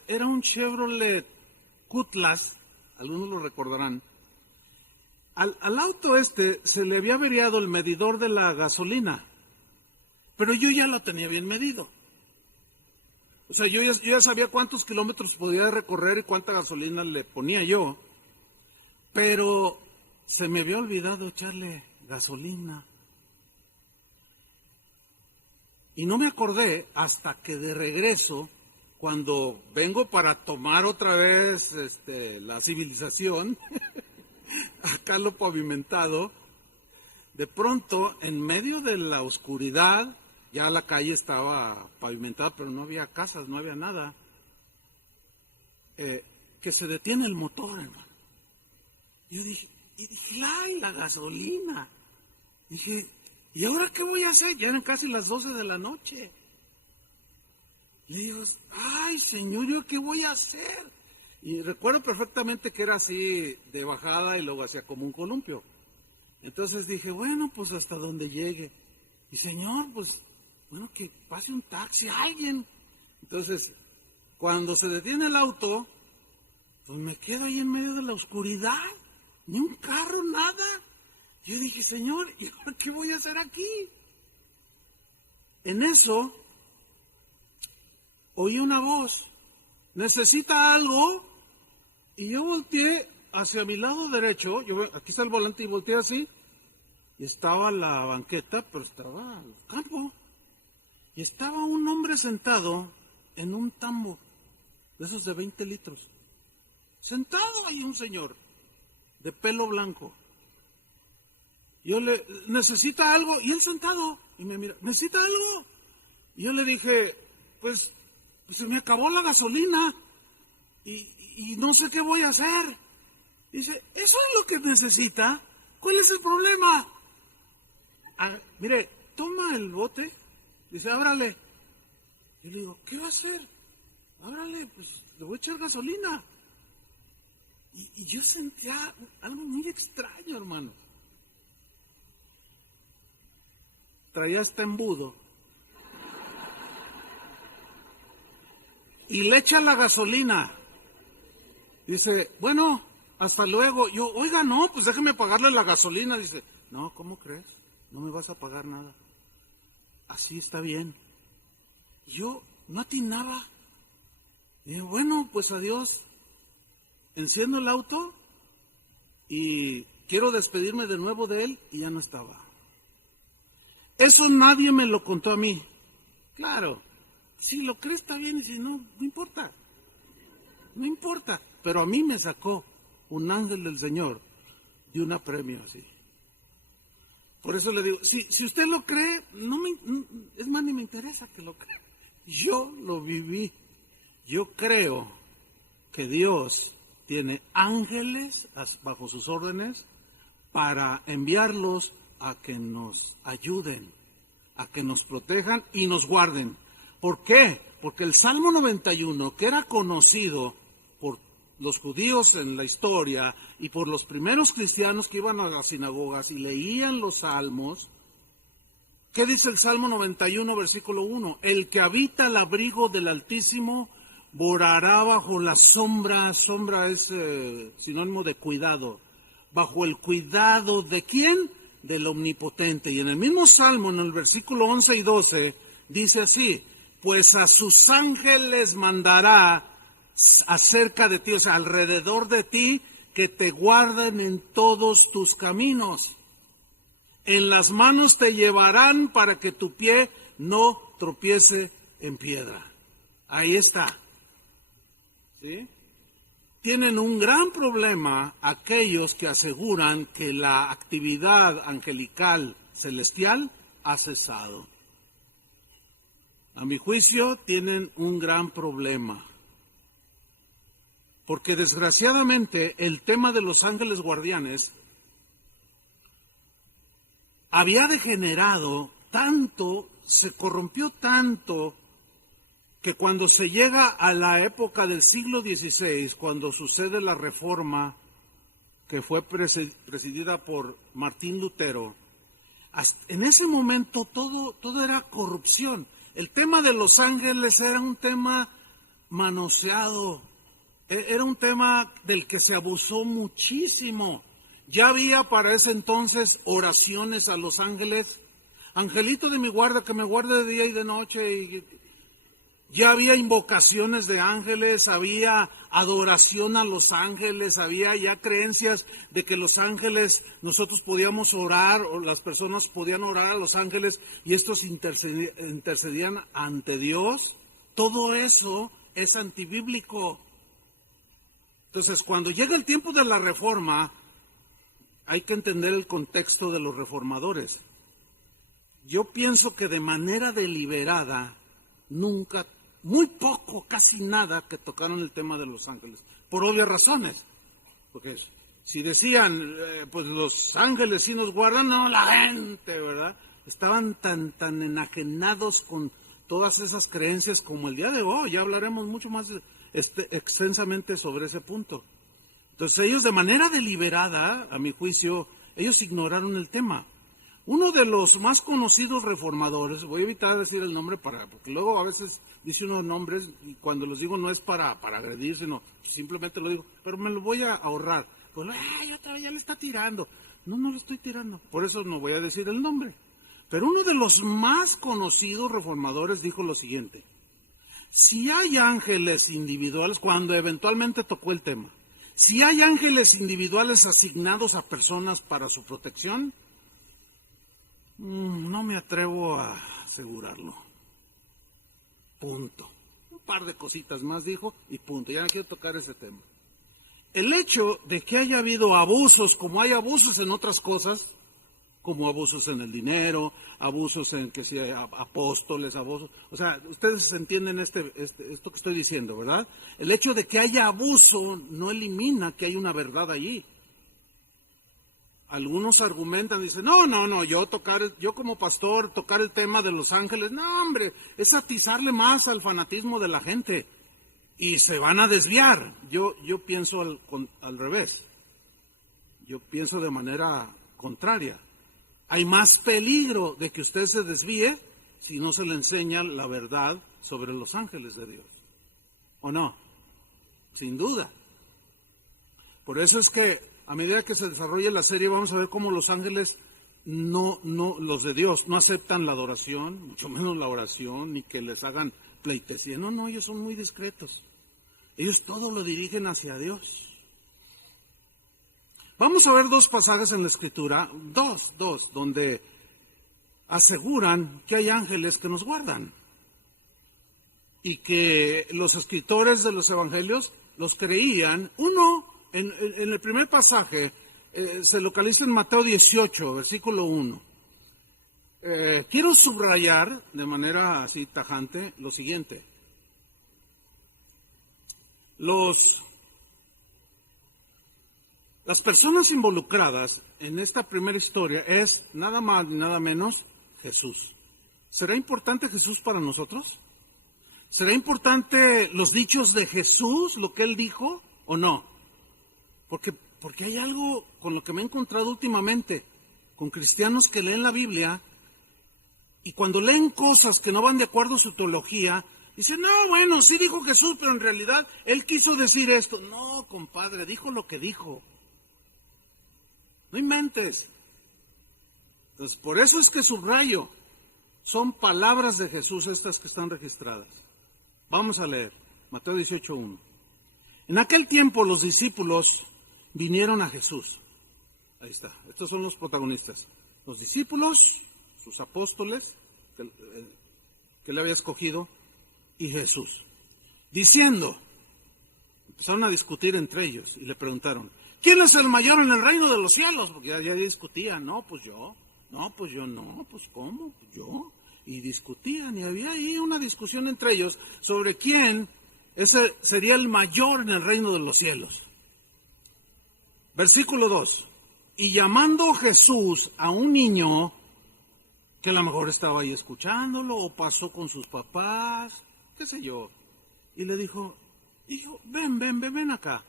era un Chevrolet Cutlass, algunos lo recordarán. Al auto se le había averiado el medidor de la gasolina, pero yo ya lo tenía bien medido. O sea, yo ya sabía cuántos kilómetros podía recorrer y cuánta gasolina le ponía yo, pero se me había olvidado echarle gasolina. Y no me acordé hasta que de regreso, cuando vengo para tomar otra vez la civilización, acá lo pavimentado, de pronto, en medio de la oscuridad, ya la calle estaba pavimentada, pero no había casas, no había nada, que se detiene el motor, hermano. Yo dije, ¡ay, la gasolina! Dije, ¿y ahora qué voy a hacer? Ya eran casi las 12 de la noche. Le digo, ¡ay, señor, yo qué voy a hacer! Y recuerdo perfectamente que era así de bajada y luego hacía como un columpio. Entonces dije, bueno, pues hasta donde llegue. Y señor, pues, bueno, que pase un taxi, alguien. Entonces, cuando se detiene el auto, pues me quedo ahí en medio de la oscuridad. Ni un carro, nada. Yo dije, señor, ¿y ahora qué voy a hacer aquí? En eso, oí una voz, ¿necesita algo? Y yo volteé hacia mi lado derecho, aquí está el volante y volteé así, y estaba la banqueta, pero estaba el campo. Y estaba un hombre sentado en un tambo, de esos de 20 litros. Sentado ahí un señor, de pelo blanco. Yo ¿necesita algo? Y él sentado, y me mira, ¿necesita algo? Y yo le dije, pues se me acabó la gasolina, y no sé qué voy a hacer. Dice, ¿eso es lo que necesita? ¿Cuál es el problema? Mire, toma el bote, dice, ábrale. Y le digo, ¿qué va a hacer? Ábrale, pues le voy a echar gasolina. Y yo sentía algo muy extraño, hermano. Traía este embudo. Y le echa la gasolina. Dice, bueno, hasta luego. Yo, oiga, no, pues déjeme pagarle la gasolina. Dice, no, ¿cómo crees? No me vas a pagar nada. Así está bien. Yo no atinaba. Y digo, bueno, pues adiós. Enciendo el auto y quiero despedirme de nuevo de él y ya no estaba. Eso nadie me lo contó a mí. Claro, si lo crees está bien y si no, no importa. No importa. Pero a mí me sacó un ángel del Señor de un apremio así. Por eso le digo, si usted lo cree, es más, ni me interesa que lo crea. Yo lo viví. Yo creo que Dios tiene ángeles bajo sus órdenes para enviarlos a que nos ayuden, a que nos protejan y nos guarden. ¿Por qué? Porque el Salmo 91, que era conocido por los judíos en la historia y por los primeros cristianos que iban a las sinagogas y leían los salmos, ¿qué dice el Salmo 91, versículo 1? El que habita el abrigo del Altísimo morará bajo la sombra es sinónimo de cuidado, bajo el cuidado ¿de quién? Del Omnipotente. Y en el mismo Salmo, en el versículo 11 y 12, dice así, pues a sus ángeles mandará acerca de ti, o sea, alrededor de ti, que te guarden en todos tus caminos. En las manos te llevarán para que tu pie no tropiece en piedra. Ahí está. ¿Sí? Tienen un gran problema aquellos que aseguran que la actividad angelical celestial ha cesado. A mi juicio, tienen un gran problema. Porque desgraciadamente el tema de los ángeles guardianes había degenerado tanto, se corrompió tanto, que cuando se llega a la época del siglo XVI, cuando sucede la reforma que fue presidida por Martín Lutero, en ese momento todo era corrupción. El tema de los ángeles era un tema manoseado, era un tema del que se abusó muchísimo. Ya había para ese entonces oraciones a los ángeles. Angelito de mi guarda, que me guarde de día y de noche. Ya había invocaciones de ángeles, había adoración a los ángeles, había ya creencias de que los ángeles, nosotros podíamos orar, o las personas podían orar a los ángeles y estos intercedían ante Dios. Todo eso es antibíblico. Entonces, cuando llega el tiempo de la reforma, hay que entender el contexto de los reformadores. Yo pienso que de manera deliberada, nunca, muy poco, casi nada, que tocaron el tema de los ángeles, por obvias razones. Porque si decían, pues los ángeles sí nos guardan, no, la gente, ¿verdad? Estaban tan enajenados con todas esas creencias como el día de hoy. Ya hablaremos mucho más extensamente sobre ese punto. Entonces ellos de manera deliberada, a mi juicio, ellos ignoraron el tema. Uno de los más conocidos reformadores, voy a evitar decir el nombre porque luego a veces dice unos nombres y cuando los digo no es para agredir, sino simplemente lo digo, pero me lo voy a ahorrar. Pues, ya le está tirando. No le estoy tirando, por eso no voy a decir el nombre. Pero uno de los más conocidos reformadores dijo lo siguiente: si hay ángeles individuales, cuando eventualmente tocó el tema, si hay ángeles individuales asignados a personas para su protección, no me atrevo a asegurarlo. Punto. Un par de cositas más dijo y punto. Ya no quiero tocar ese tema. El hecho de que haya habido abusos, como hay abusos en otras cosas, como abusos en el dinero, abusos en que si hay apóstoles, abusos, o sea, ustedes entienden esto que estoy diciendo, ¿verdad? El hecho de que haya abuso no elimina que hay una verdad allí. Algunos argumentan, dicen, no, yo como pastor tocar el tema de los ángeles, no hombre, es atizarle más al fanatismo de la gente y se van a desviar. Yo pienso al revés, yo pienso de manera contraria. Hay más peligro de que usted se desvíe si no se le enseña la verdad sobre los ángeles de Dios. ¿O no? Sin duda. Por eso es que a medida que se desarrolle la serie vamos a ver cómo los ángeles los de Dios no aceptan la adoración, mucho menos la oración, ni que les hagan pleitesía. No, ellos son muy discretos. Ellos todo lo dirigen hacia Dios. Vamos a ver dos pasajes en la Escritura, dos, donde aseguran que hay ángeles que nos guardan y que los escritores de los evangelios los creían. Uno, en el primer pasaje, se localiza en Mateo 18, versículo 1. Quiero subrayar de manera así tajante lo siguiente. Las personas involucradas en esta primera historia es nada más ni nada menos Jesús. ¿Será importante Jesús para nosotros? ¿Será importante los dichos de Jesús, lo que Él dijo, o no? Porque hay algo con lo que me he encontrado últimamente, con cristianos que leen la Biblia y cuando leen cosas que no van de acuerdo a su teología, dicen, no, bueno, sí dijo Jesús, pero en realidad Él quiso decir esto. No, compadre, dijo lo que dijo. No inventes. Entonces, por eso es que subrayo. Son palabras de Jesús estas que están registradas. Vamos a leer. Mateo 18:1. En aquel tiempo los discípulos vinieron a Jesús. Ahí está. Estos son los protagonistas. Los discípulos, sus apóstoles, que le había escogido, y Jesús. Diciendo, empezaron a discutir entre ellos y le preguntaron, ¿quién es el mayor en el reino de los cielos? Porque ya discutían, no, pues yo, no, pues ¿cómo? Pues yo. Y discutían, y había ahí una discusión entre ellos sobre quién ese sería el mayor en el reino de los cielos. Versículo 2. Y llamando Jesús a un niño, que a lo mejor estaba ahí escuchándolo, o pasó con sus papás, qué sé yo. Y le dijo, hijo, ven acá.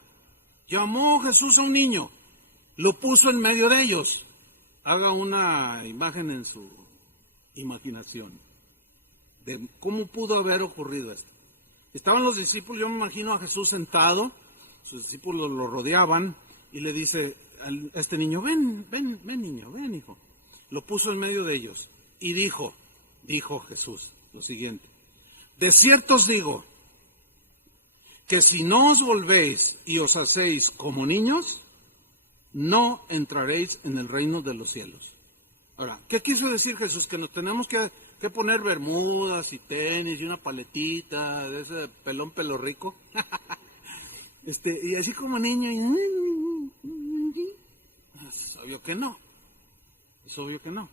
Llamó Jesús a un niño, lo puso en medio de ellos. Haga una imagen en su imaginación de cómo pudo haber ocurrido esto. Estaban los discípulos, yo me imagino a Jesús sentado, sus discípulos lo rodeaban y le dice a este niño, ven niño, ven hijo. Lo puso en medio de ellos y dijo Jesús lo siguiente, de cierto os digo, que si no os volvéis y os hacéis como niños, no entraréis en el reino de los cielos. Ahora, ¿qué quiso decir Jesús? Que nos tenemos que poner bermudas y tenis y una paletita de ese pelón pelo rico. Y así como niño. Es obvio que no. Es obvio que no.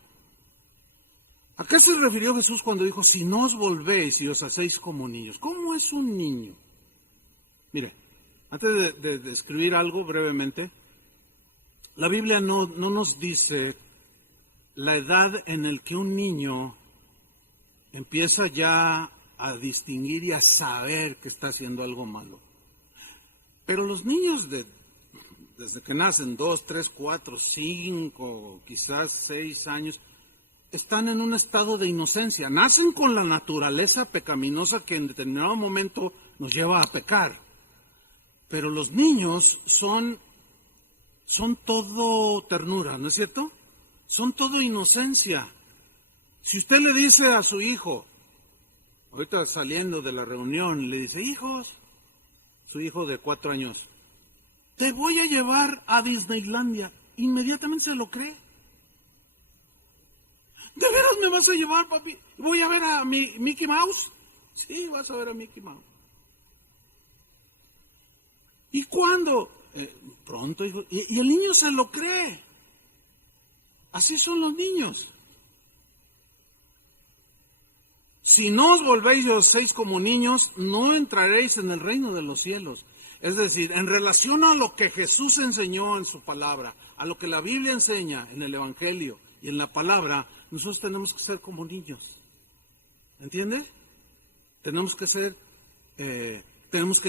¿A qué se refirió Jesús cuando dijo, si no os volvéis y os hacéis como niños? ¿Cómo es un niño? Mire, antes de describir algo brevemente, la Biblia no nos dice la edad en la que un niño empieza ya a distinguir y a saber que está haciendo algo malo. Pero los niños desde que nacen, 2, 3, 4, 5, quizás 6 años, están en un estado de inocencia. Nacen con la naturaleza pecaminosa que en determinado momento nos lleva a pecar. Pero los niños son todo ternura, ¿no es cierto? Son todo inocencia. Si usted le dice a su hijo, ahorita saliendo de la reunión, le dice, hijos, su hijo de 4 años, te voy a llevar a Disneylandia, inmediatamente se lo cree. ¿De veras me vas a llevar, papi? ¿Voy a ver a Mickey Mouse? Sí, vas a ver a Mickey Mouse. ¿Y cuándo? Pronto, hijo. Y el niño se lo cree. Así son los niños. Si no os volvéis y os hacéis como niños, no entraréis en el reino de los cielos. Es decir, en relación a lo que Jesús enseñó en su palabra, a lo que la Biblia enseña en el Evangelio y en la palabra, nosotros tenemos que ser como niños. ¿Entiende? Tenemos que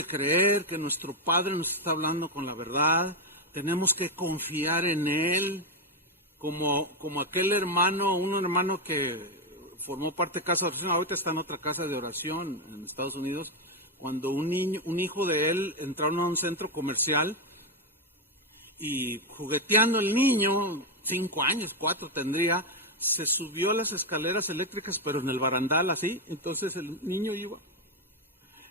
creer que nuestro Padre nos está hablando con la verdad. Tenemos que confiar en Él, como aquel hermano, un hermano que formó parte de casa de oración, ahorita está en otra casa de oración en Estados Unidos, cuando un hijo de él entraron a un centro comercial y jugueteando el niño, 5 años, 4 tendría, se subió a las escaleras eléctricas, pero en el barandal así, entonces el niño iba.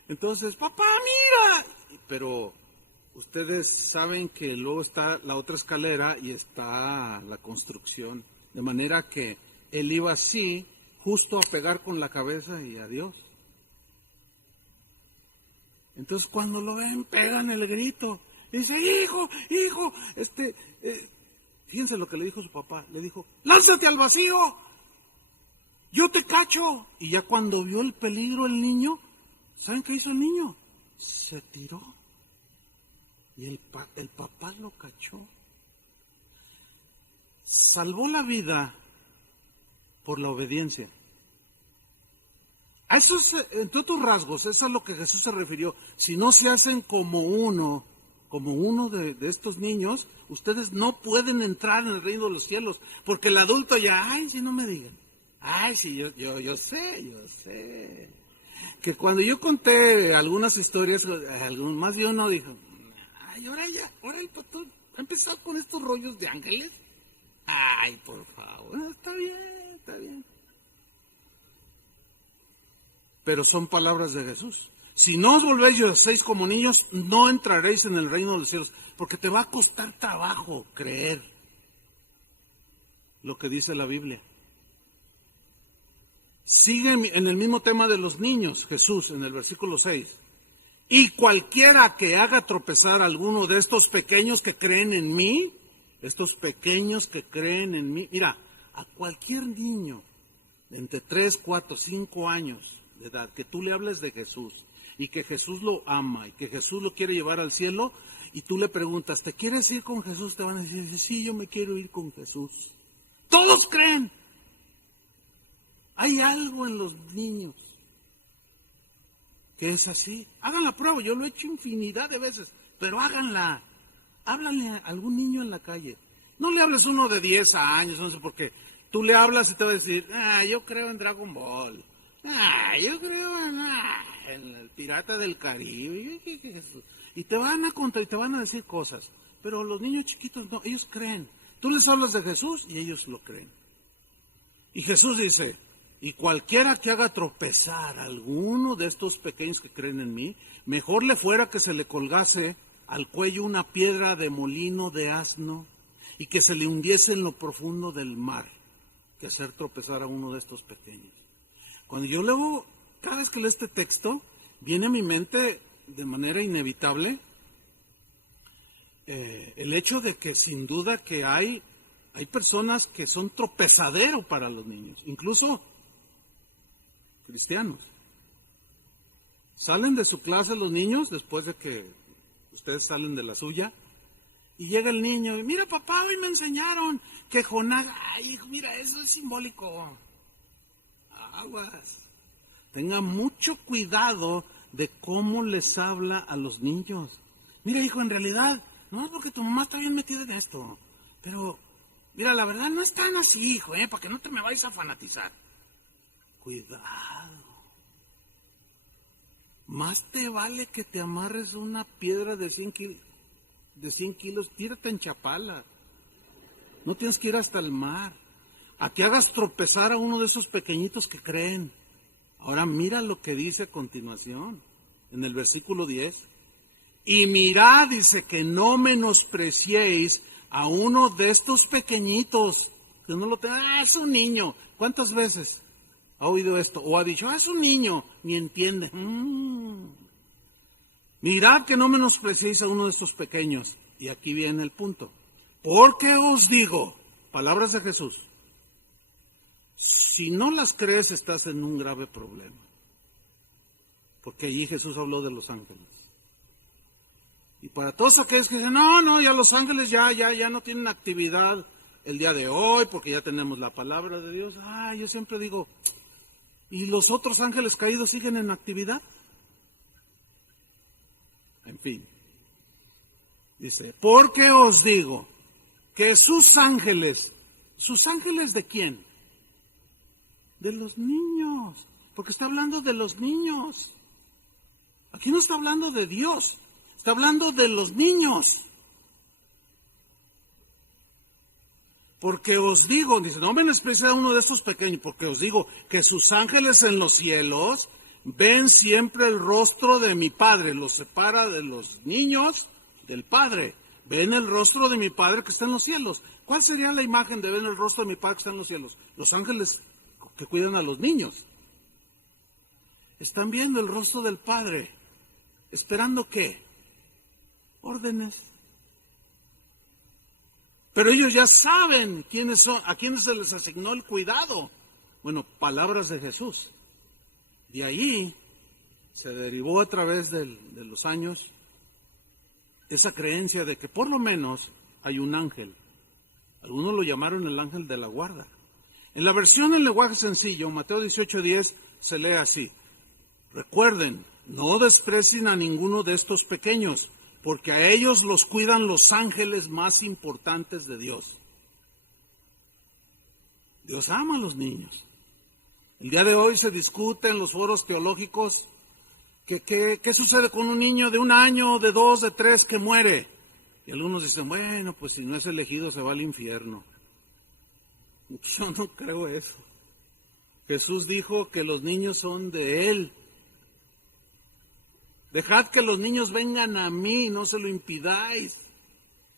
Entonces, papá, mira, pero ustedes saben que luego está la otra escalera y está la construcción, de manera que él iba así, justo a pegar con la cabeza y adiós. Entonces cuando lo ven, pegan el grito. Dice, hijo, fíjense lo que le dijo su papá. Le dijo, lánzate al vacío, yo te cacho. Y ya cuando vio el peligro el niño, ¿saben qué hizo el niño? Se tiró. Y el papá lo cachó. Salvó la vida por la obediencia. A eso es, entre otros rasgos, eso es a lo que Jesús se refirió. Si no se hacen como uno de estos niños, ustedes no pueden entrar en el reino de los cielos, porque el adulto ya, ay, si no me digan, ay, sí, yo sé. Que cuando yo conté algunas historias, más de uno dijo, ay, ahora el pastor ha empezado con estos rollos de ángeles. Ay, por favor, está bien. Pero son palabras de Jesús. Si no os volvéis y os hacéis como niños, no entraréis en el reino de los cielos, porque te va a costar trabajo creer lo que dice la Biblia. Sigue en el mismo tema de los niños, Jesús, en el versículo 6. Y cualquiera que haga tropezar a alguno de estos pequeños que creen en mí, mira, a cualquier niño de entre 3, 4, 5 años de edad, que tú le hables de Jesús y que Jesús lo ama y que Jesús lo quiere llevar al cielo, y tú le preguntas, ¿te quieres ir con Jesús? Te van a decir, sí, yo me quiero ir con Jesús. Todos creen. Hay algo en los niños. que es así. Hagan la prueba, yo lo he hecho infinidad de veces, pero háganla. Háblale a algún niño en la calle. No le hables a uno de 10 años, no sé por qué. Tú le hablas y te va a decir, yo creo en Dragon Ball. Yo creo en el Pirata del Caribe. Y te van a contar y te van a decir cosas. Pero los niños chiquitos no, ellos creen. Tú les hablas de Jesús y ellos lo creen. Y Jesús dice, y cualquiera que haga tropezar a alguno de estos pequeños que creen en mí, mejor le fuera que se le colgase al cuello una piedra de molino de asno y que se le hundiese en lo profundo del mar, que hacer tropezar a uno de estos pequeños. Cuando yo leo, cada vez que leo este texto, viene a mi mente de manera inevitable el hecho de que sin duda que hay personas que son tropezadero para los niños, incluso cristianos. Salen de su clase los niños después de que ustedes salen de la suya y llega el niño y mira papá, hoy me enseñaron que Jonás, hijo, mira, eso es simbólico. Aguas. Tenga mucho cuidado de cómo les habla a los niños. Mira hijo, en realidad, no es porque tu mamá está bien metida en esto, pero mira, la verdad no es tan así, hijo, para que no te me vayas a fanatizar. Cuidado. Más te vale que te amarres una piedra de 100 kilos, tírate en Chapala. No tienes que ir hasta el mar. A que hagas tropezar a uno de esos pequeñitos que creen. Ahora mira lo que dice a continuación, en el versículo 10. Y mirad, dice, que no menospreciéis a uno de estos pequeñitos, que no lo tengan, es un niño. ¿Cuántas veces ha oído esto? O ha dicho, es un niño, ni entiende. Mirad que no menospreciéis a uno de estos pequeños. Y aquí viene el punto. Porque os digo, palabras de Jesús, si no las crees estás en un grave problema. Porque allí Jesús habló de los ángeles. Y para todos aquellos que dicen, no, ya los ángeles ya no tienen actividad el día de hoy porque ya tenemos la palabra de Dios. Yo siempre digo, ¿y los otros ángeles caídos siguen en actividad? En fin, dice, porque os digo que ¿sus ángeles de quién? De los niños, porque está hablando de los niños. Aquí no está hablando de Dios, está hablando de los niños. Porque os digo, dice, no menospreciéis a uno de estos pequeños, porque os digo que sus ángeles en los cielos ven siempre el rostro de mi Padre, los separa de los niños del Padre. Ven el rostro de mi Padre que está en los cielos. ¿Cuál sería la imagen de ver el rostro de mi Padre que está en los cielos? Los ángeles que cuidan a los niños. Están viendo el rostro del Padre. ¿Esperando qué? Órdenes. Pero ellos ya saben quiénes son, a quiénes se les asignó el cuidado. Bueno, palabras de Jesús. De ahí se derivó a través de los años esa creencia de que por lo menos hay un ángel. Algunos lo llamaron el ángel de la guarda. En la versión en lenguaje sencillo, Mateo 18:10, se lee así. Recuerden, no desprecien a ninguno de estos pequeños, porque a ellos los cuidan los ángeles más importantes de Dios. Dios ama a los niños. El día de hoy se discute en los foros teológicos ¿qué sucede con un niño de 1 año, de 2, de 3 que muere? Y algunos dicen, bueno, pues si no es elegido se va al infierno. Yo no creo eso. Jesús dijo que los niños son de Él. Dejad que los niños vengan a mí, no se lo impidáis.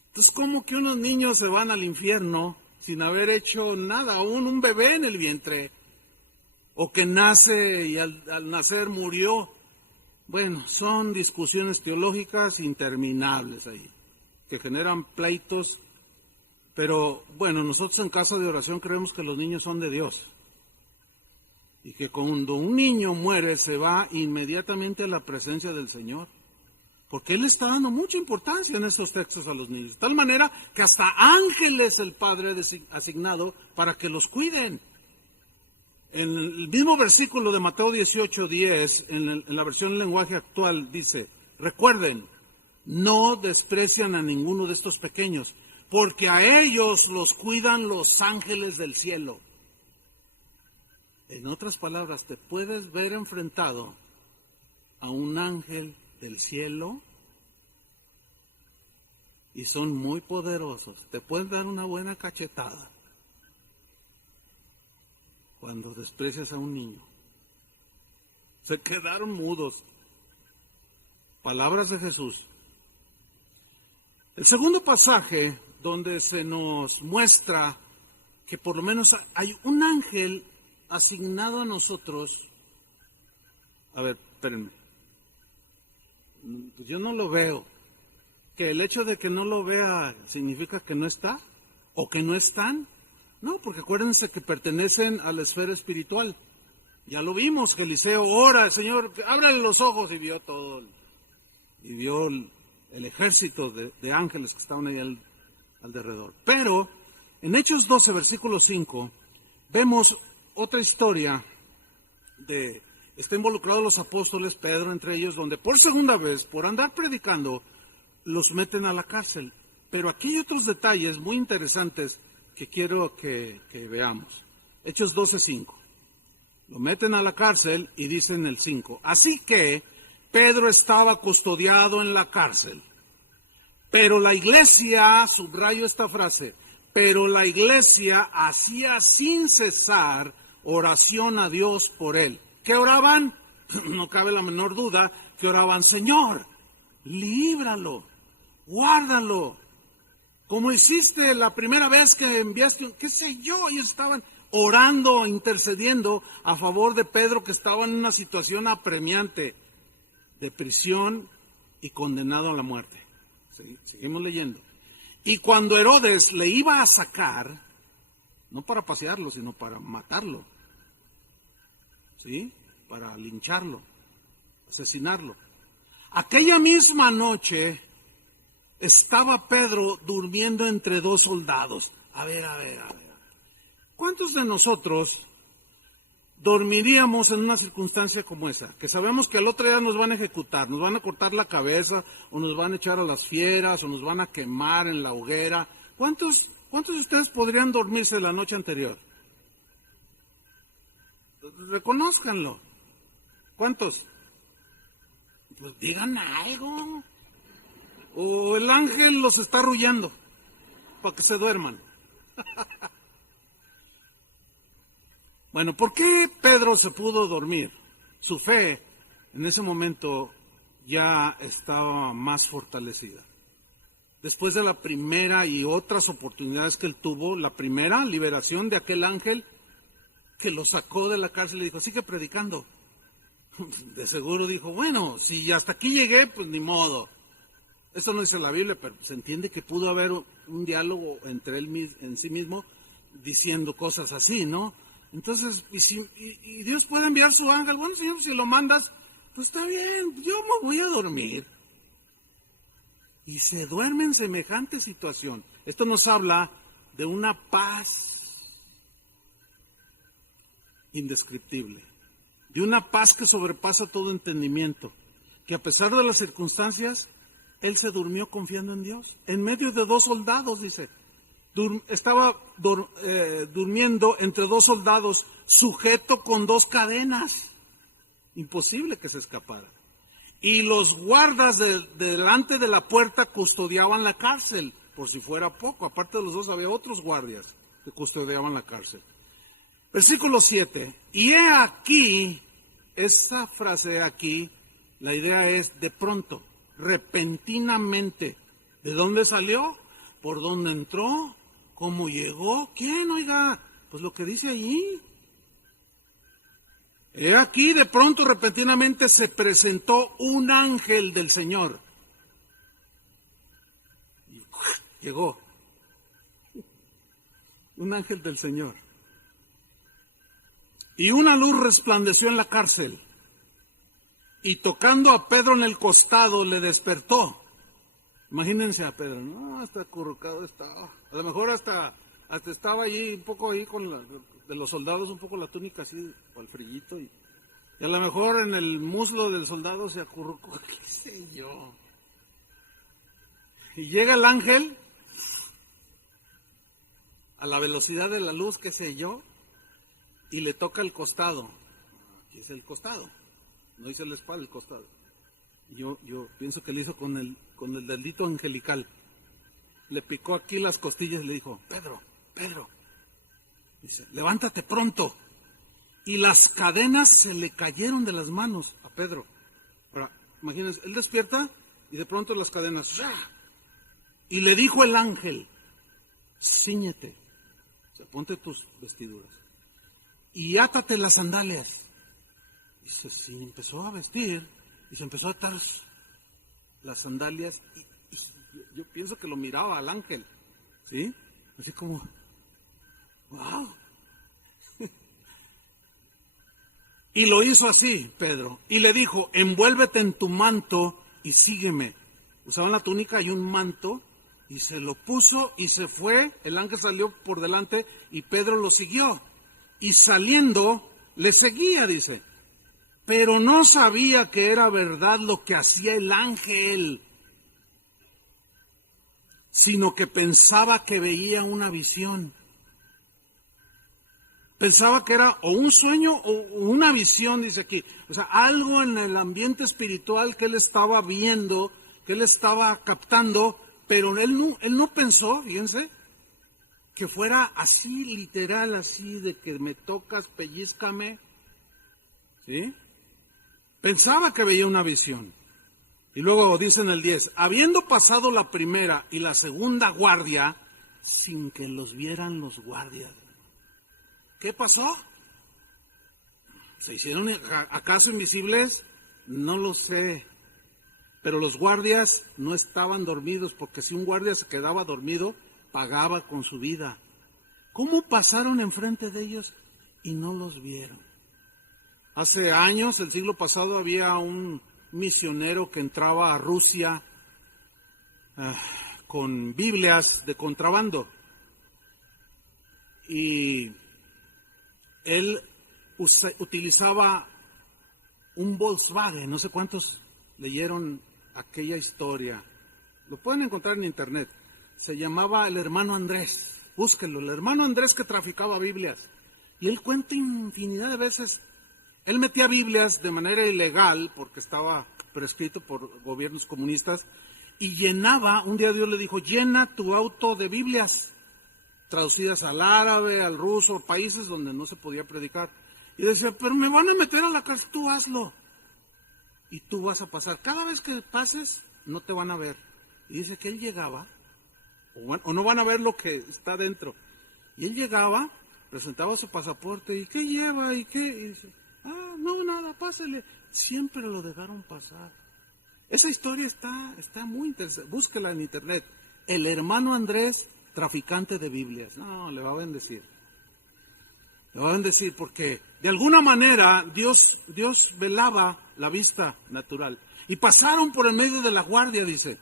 Entonces, ¿cómo que unos niños se van al infierno sin haber hecho nada? Aún un bebé en el vientre. O que nace y al nacer murió. Bueno, son discusiones teológicas interminables ahí, que generan pleitos. Pero bueno, nosotros en casa de oración creemos que los niños son de Dios. Y que cuando un niño muere se va inmediatamente a la presencia del Señor. Porque Él está dando mucha importancia en estos textos a los niños. De tal manera que hasta ángeles el Padre ha asignado para que los cuiden. En el mismo versículo de Mateo 18:10, en la versión en lenguaje actual, dice, recuerden, no desprecian a ninguno de estos pequeños, porque a ellos los cuidan los ángeles del cielo. En otras palabras, te puedes ver enfrentado a un ángel del cielo y son muy poderosos. Te pueden dar una buena cachetada cuando desprecias a un niño. Se quedaron mudos. Palabras de Jesús. El segundo pasaje donde se nos muestra que por lo menos hay un ángel asignado a nosotros. A ver, espérenme. Pues yo no lo veo. ¿Que el hecho de que no lo vea significa que no está? ¿O que no están? No, porque acuérdense que pertenecen a la esfera espiritual. Ya lo vimos, que Eliseo ora, Señor, ábrale los ojos, y vio todo. Y vio el ejército de ángeles que estaban ahí alrededor. Pero en Hechos 12, versículo 5, vemos otra historia está involucrados los apóstoles, Pedro entre ellos, donde por segunda vez, por andar predicando, los meten a la cárcel. Pero aquí hay otros detalles muy interesantes que quiero que veamos. Hechos 12:5. Lo meten a la cárcel y dicen el 5. Así que Pedro estaba custodiado en la cárcel. Pero la iglesia, subrayo esta frase, pero la iglesia hacía sin cesar oración a Dios por él. ¿Qué oraban? No cabe la menor duda que oraban, Señor, líbralo, guárdalo. Como hiciste la primera vez que enviaste, qué sé yo, ellos estaban orando, intercediendo a favor de Pedro, que estaba en una situación apremiante de prisión y condenado a la muerte. Seguimos leyendo. Y cuando Herodes le iba a sacar, no para pasearlo, sino para matarlo, ¿sí? Para lincharlo, asesinarlo. Aquella misma noche estaba Pedro durmiendo entre dos soldados. A ver. ¿Cuántos de nosotros dormiríamos en una circunstancia como esa? Que sabemos que al otro día nos van a ejecutar, nos van a cortar la cabeza, o nos van a echar a las fieras, o nos van a quemar en la hoguera. ¿Cuántos de ustedes podrían dormirse la noche anterior? Reconózcanlo. ¿Cuántos? Pues digan algo. O el ángel los está arrullando para que se duerman. Bueno, ¿por qué Pedro se pudo dormir? Su fe en ese momento ya estaba más fortalecida. Después de la primera y otras oportunidades que él tuvo, la primera liberación de aquel ángel que lo sacó de la cárcel y le dijo, sigue predicando. De seguro dijo, bueno, si hasta aquí llegué, pues ni modo. Esto no dice la Biblia, pero se entiende que pudo haber un diálogo entre él en sí mismo diciendo cosas así, ¿no? Entonces, y Dios puede enviar su ángel. Bueno, Señor, si lo mandas, pues está bien, yo me voy a dormir. Y se duerme en semejante situación. Esto nos habla de una paz indescriptible, de una paz que sobrepasa todo entendimiento, que a pesar de las circunstancias, él se durmió confiando en Dios. En medio de dos soldados, dice. Estaba durmiendo entre dos soldados, sujeto con dos cadenas. Imposible que se escapara. Y los guardas delante de la puerta custodiaban la cárcel, por si fuera poco. Aparte de los dos, había otros guardias que custodiaban la cárcel. Versículo 7. Y he aquí, esa frase aquí, la idea es de pronto, repentinamente. ¿De dónde salió? ¿Por dónde entró? ¿Cómo llegó? ¿Quién? Oiga, pues lo que dice allí. He aquí, de pronto, repentinamente se presentó un ángel del Señor. Y llegó. Un ángel del Señor. Y una luz resplandeció en la cárcel. Y tocando a Pedro en el costado, le despertó. Imagínense a Pedro, no, hasta acurrucado estaba. A lo mejor hasta estaba allí, un poco ahí de los soldados un poco la túnica así, o el frillito, y a lo mejor en el muslo del soldado se acurrucó, qué sé yo. Y llega el ángel a la velocidad de la luz, qué sé yo, y le toca el costado. Aquí es el costado, no dice la espalda, el costado. Yo pienso que le hizo con el dedito angelical. Le picó aquí las costillas y le dijo, Pedro, dice, levántate pronto. Y las cadenas se le cayeron de las manos a Pedro. Ahora, imagínense, él despierta y de pronto las cadenas, ¡ya! Y le dijo el ángel, cíñete, o sea, ponte tus vestiduras y átate las sandalias. Y se empezó a vestir y se empezó a atar las sandalias y yo pienso que lo miraba al ángel, ¿sí? Así como, wow. Y lo hizo así, Pedro, y le dijo, envuélvete en tu manto y sígueme. Usaban la túnica y un manto, y se lo puso y se fue. El ángel salió por delante y Pedro lo siguió. Y saliendo, le seguía, dice. Pero no sabía que era verdad lo que hacía el ángel, sino que pensaba que veía una visión. Pensaba que era o un sueño o una visión, dice aquí. O sea, algo en el ambiente espiritual que él estaba viendo, que él estaba captando, pero él no pensó, fíjense, que fuera así, literal, así, de que me tocas, pellízcame. ¿Sí? Pensaba que veía una visión. Y luego dice en el 10, habiendo pasado la primera y la segunda guardia, sin que los vieran los guardias. ¿Qué pasó? ¿Se hicieron acaso invisibles? No lo sé. Pero los guardias no estaban dormidos, porque si un guardia se quedaba dormido, pagaba con su vida. ¿Cómo pasaron enfrente de ellos y no los vieron? Hace años, el siglo pasado, había un misionero que entraba a Rusia con Biblias de contrabando. Y él utilizaba un Volkswagen, no sé cuántos leyeron aquella historia, lo pueden encontrar en internet, se llamaba el hermano Andrés, búsquenlo, el hermano Andrés que traficaba Biblias, y él cuenta infinidad de veces, él metía Biblias de manera ilegal, porque estaba prescrito por gobiernos comunistas, y llenaba, un día Dios le dijo, llena tu auto de Biblias, traducidas al árabe, al ruso, países donde no se podía predicar. Y decía, pero me van a meter a la cárcel, tú hazlo. Y tú vas a pasar. Cada vez que pases, no te van a ver. Y dice que él llegaba, o no van a ver lo que está dentro. Y él llegaba, presentaba su pasaporte, ¿y qué lleva? ¿Y qué? Y dice, no, nada, pásale. Siempre lo dejaron pasar. Esa historia está muy interesante. Búsquela en internet. El hermano Andrés, traficante de Biblias. No, le va a bendecir. Le va a bendecir porque de alguna manera Dios velaba la vista natural. Y pasaron por el medio de la guardia, dice.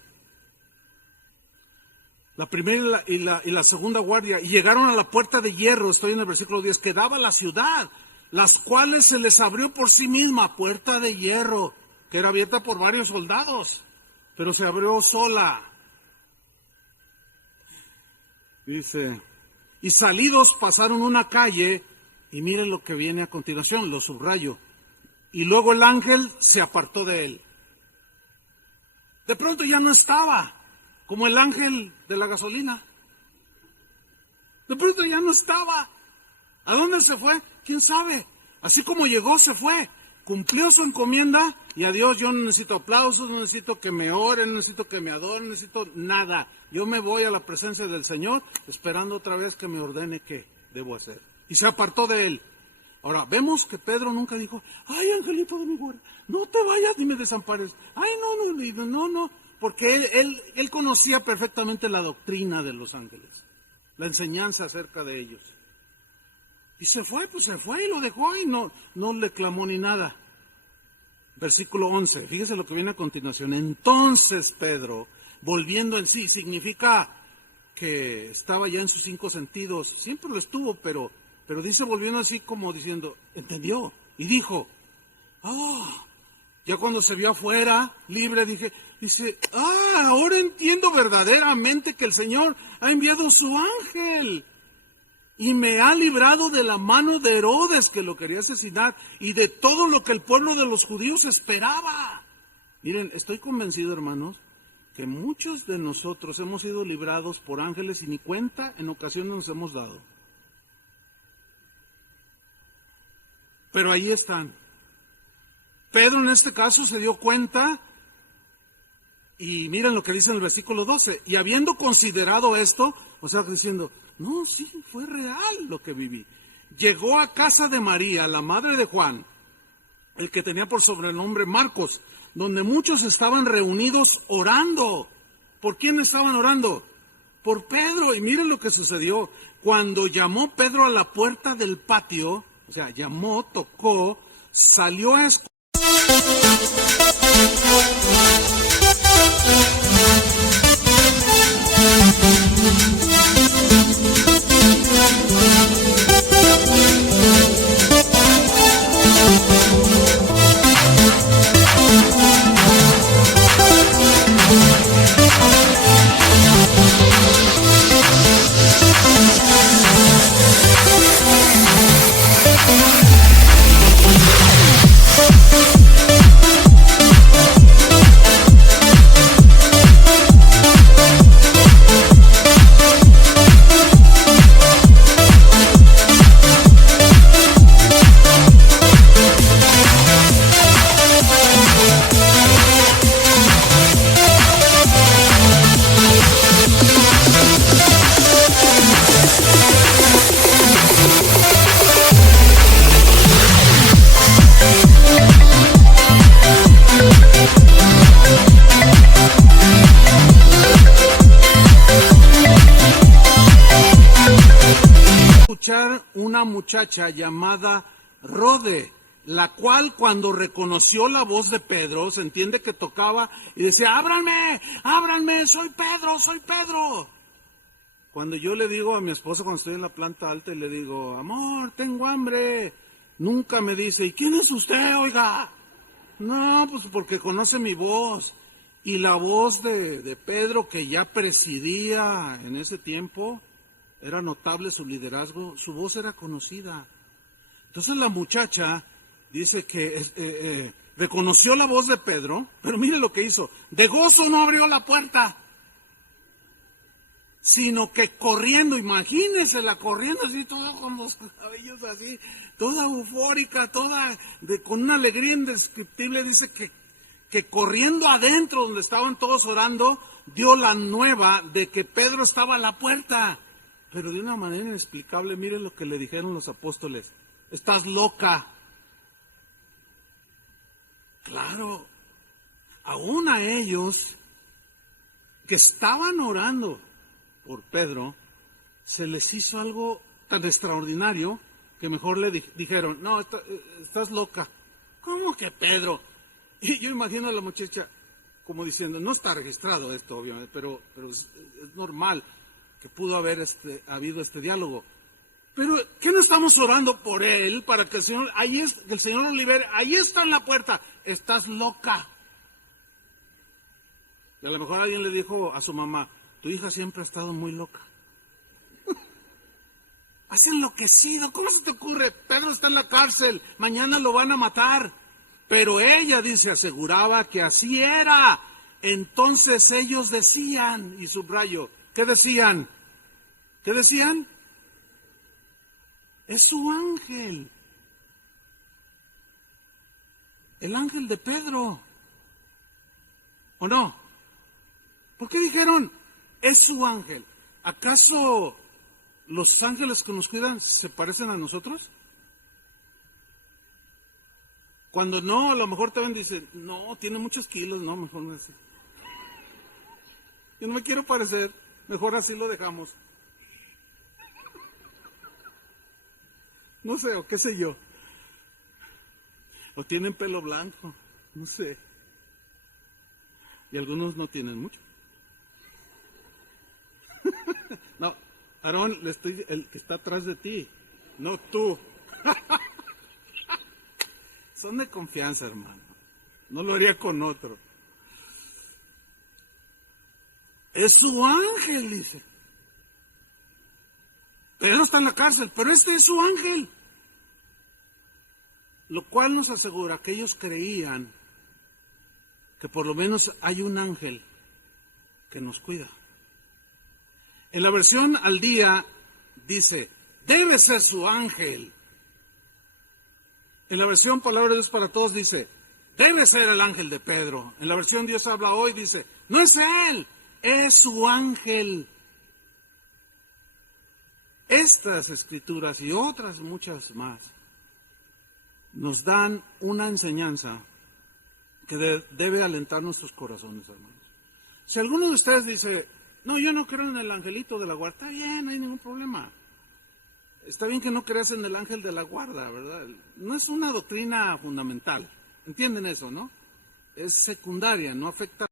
La primera y la segunda guardia. Y llegaron a la puerta de hierro, estoy en el versículo 10, que daba a la ciudad, las cuales se les abrió por sí misma, puerta de hierro, que era abierta por varios soldados, pero se abrió sola. Dice, y salidos pasaron una calle, y miren lo que viene a continuación, lo subrayo. Y luego el ángel se apartó de él. De pronto ya no estaba, como el ángel de la gasolina. De pronto ya no estaba. ¿A dónde se fue? ¿Quién sabe? Así como llegó, se fue. Cumplió su encomienda y adiós, yo no necesito aplausos, no necesito que me oren, no necesito que me adoren, no necesito nada. Yo me voy a la presencia del Señor esperando otra vez que me ordene qué debo hacer. Y se apartó de él. Ahora, vemos que Pedro nunca dijo, ay, angelito de mi guarda, no te vayas ni me desampares. Ay, no, porque él conocía perfectamente la doctrina de los ángeles, la enseñanza acerca de ellos. Y se fue y lo dejó y no le clamó ni nada. Versículo 11, fíjese lo que viene a continuación. Entonces Pedro, volviendo en sí, significa que estaba ya en sus cinco sentidos. Siempre lo estuvo, pero Pero dice, volviendo así como diciendo, entendió, y dijo, ya cuando se vio afuera, libre, dice, ahora entiendo verdaderamente que el Señor ha enviado su ángel y me ha librado de la mano de Herodes, que lo quería asesinar, y de todo lo que el pueblo de los judíos esperaba. Miren, estoy convencido, hermanos, que muchos de nosotros hemos sido librados por ángeles y ni cuenta en ocasiones nos hemos dado. Pero ahí están. Pedro en este caso se dio cuenta y miren lo que dice en el versículo 12. Y habiendo considerado esto, o sea, diciendo, no, sí, fue real lo que viví. Llegó a casa de María, la madre de Juan, el que tenía por sobrenombre Marcos, donde muchos estaban reunidos orando. ¿Por quién estaban orando? Por Pedro. Y miren lo que sucedió. Cuando llamó Pedro a la puerta del patio, o sea, llamó, tocó, salió a escuchar. Una muchacha llamada Rode, la cual cuando reconoció la voz de Pedro, se entiende que tocaba y decía, ábranme, ábranme, soy Pedro, soy Pedro. Cuando yo le digo a mi esposa cuando estoy en la planta alta y le digo, amor, tengo hambre, nunca me dice, ¿y quién es usted, oiga? No, pues porque conoce mi voz. Y la voz de Pedro, que ya presidía en ese tiempo, era notable su liderazgo, su voz era conocida. Entonces la muchacha dice que reconoció la voz de Pedro, pero mire lo que hizo. De gozo no abrió la puerta, sino que corriendo, imagínensela corriendo así, toda con los cabellos así, toda eufórica, con una alegría indescriptible, dice que corriendo adentro donde estaban todos orando, dio la nueva de que Pedro estaba a la puerta. Pero de una manera inexplicable, miren lo que le dijeron los apóstoles. Estás loca. Claro, aún a ellos que estaban orando por Pedro, se les hizo algo tan extraordinario que mejor le dijeron, no, estás loca. ¿Cómo que Pedro? Y yo imagino a la muchacha como diciendo, no está registrado esto, obviamente, pero es normal que pudo haber habido este diálogo. Pero, ¿qué no estamos orando por él para que el Señor lo libere? Ahí está en la puerta. Estás loca. Y a lo mejor alguien le dijo a su mamá, tu hija siempre ha estado muy loca. Has enloquecido. ¿Cómo se te ocurre? Pedro está en la cárcel. Mañana lo van a matar. Pero ella, dice, aseguraba que así era. Entonces ellos decían, y subrayo, ¿qué decían? ¿Qué decían? Es su ángel. El ángel de Pedro. ¿O no? ¿Por qué dijeron, es su ángel? ¿Acaso los ángeles que nos cuidan se parecen a nosotros? Cuando no, a lo mejor te ven y dicen, no, tiene muchos kilos, no, mejor no así. Yo no me quiero parecer, mejor así lo dejamos. No sé, o qué sé yo. O tienen pelo blanco, no sé. Y algunos no tienen mucho. No, Aarón, el que está atrás de ti, no tú. Son de confianza, hermano. No lo haría con otro. Es su ángel, dice. Pedro está en la cárcel, pero este es su ángel. Lo cual nos asegura que ellos creían que por lo menos hay un ángel que nos cuida. En la versión al día dice, debe ser su ángel. En la versión Palabra de Dios para Todos dice, debe ser el ángel de Pedro. En la versión Dios habla hoy dice, no es él, es su ángel. Estas escrituras y otras muchas más nos dan una enseñanza que debe alentar nuestros corazones, hermanos. Si alguno de ustedes dice, no, yo no creo en el angelito de la guarda, está bien, no hay ningún problema. Está bien que no creas en el ángel de la guarda, ¿verdad? No es una doctrina fundamental. ¿Entienden eso, no? Es secundaria, no afecta.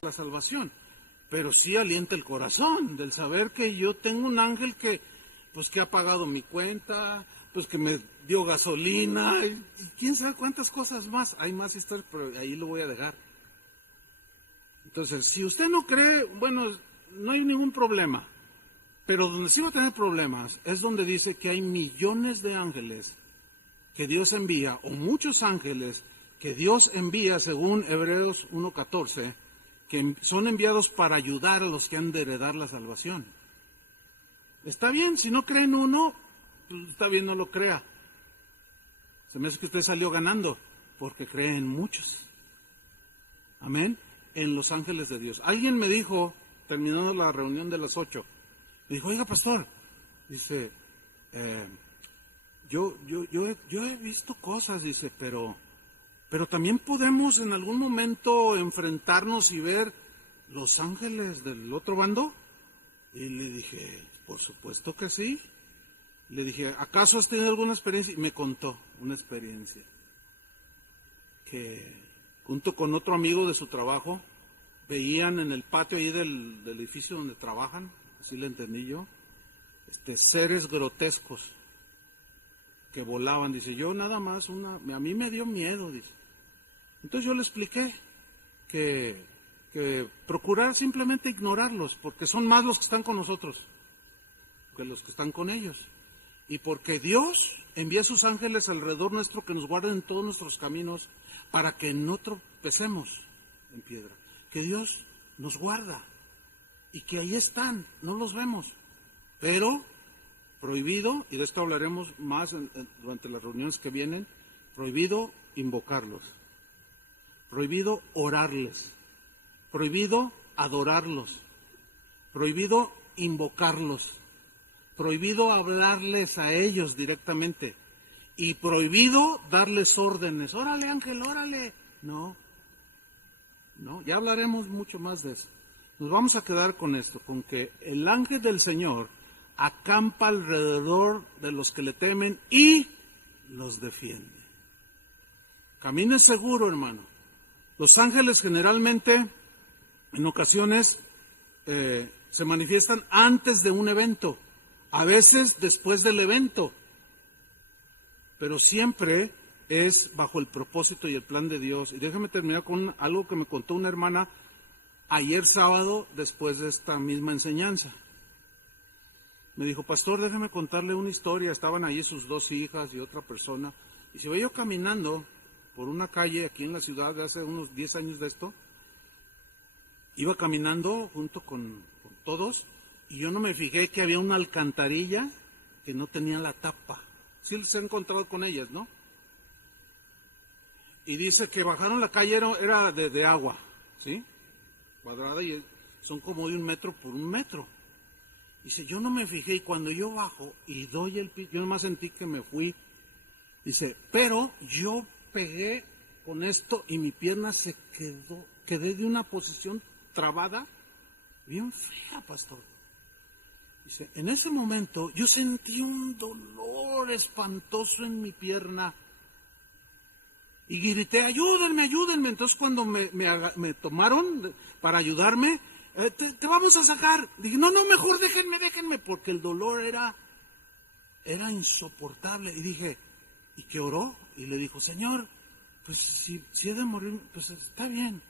La salvación, pero sí alienta el corazón del saber que yo tengo un ángel que, pues, que ha pagado mi cuenta, pues que me dio gasolina y quién sabe cuántas cosas más. Hay más historias, pero ahí lo voy a dejar. Entonces, si usted no cree, bueno, no hay ningún problema, pero donde sí va a tener problemas es donde dice que hay millones de ángeles que Dios envía, o muchos ángeles que Dios envía, según Hebreos 1:14, que son enviados para ayudar a los que han de heredar la salvación. Está bien, si no cree en uno, pues está bien, no lo crea. Se me hace que usted salió ganando, porque cree en muchos. Amén. En los ángeles de Dios. Alguien me dijo, terminando la reunión de las 8, me dijo, oiga, pastor, dice, yo he visto cosas, dice, pero también podemos en algún momento enfrentarnos y ver los ángeles del otro bando. Y le dije, por supuesto que sí. Le dije, ¿acaso has tenido alguna experiencia? Y me contó una experiencia. Que junto con otro amigo de su trabajo, veían en el patio ahí del edificio donde trabajan, así le entendí yo, seres grotescos que volaban. Dice, yo nada más, a mí me dio miedo, dice. Entonces yo le expliqué que procurar simplemente ignorarlos, porque son más los que están con nosotros que los que están con ellos. Y porque Dios envía a sus ángeles alrededor nuestro que nos guarden en todos nuestros caminos para que no tropecemos en piedra. Que Dios nos guarda y que ahí están, no los vemos. Pero prohibido, y de esto hablaremos más durante las reuniones que vienen, prohibido invocarlos, prohibido orarles, prohibido adorarlos, prohibido invocarlos, prohibido hablarles a ellos directamente y prohibido darles órdenes. Órale, ángel, órale. No, ya hablaremos mucho más de eso. Nos vamos a quedar con esto, con que el ángel del Señor acampa alrededor de los que le temen y los defiende. Camine seguro, hermano. Los ángeles generalmente, en ocasiones, se manifiestan antes de un evento, a veces después del evento, pero siempre es bajo el propósito y el plan de Dios. Y déjame terminar con algo que me contó una hermana ayer sábado después de esta misma enseñanza. me dijo, pastor, déjeme contarle una historia. Estaban ahí sus dos hijas y otra persona. Y se veía yo caminando por una calle aquí en la ciudad de hace unos 10 años de esto. Iba caminando junto con todos y yo no me fijé que había una alcantarilla que no tenía la tapa. Sí se ha encontrado con ellas, ¿no? Y dice que bajaron la calle, era de agua, ¿sí? Cuadrada y son como de 1 metro por 1 metro. Dice, yo no me fijé y cuando yo bajo y doy el piso, yo nomás sentí que me fui. Dice, pero yo pegué con esto y mi pierna se quedé de una posición trabada, bien fea, pastor. Dice, en ese momento yo sentí un dolor espantoso en mi pierna y grité, ayúdenme, ayúdenme. Entonces cuando me tomaron para ayudarme, te vamos a sacar. Dije, no, mejor déjenme, porque el dolor era insoportable. Y dije, ¿y qué oró? Y le dijo, Señor, pues si he de morir, pues está bien.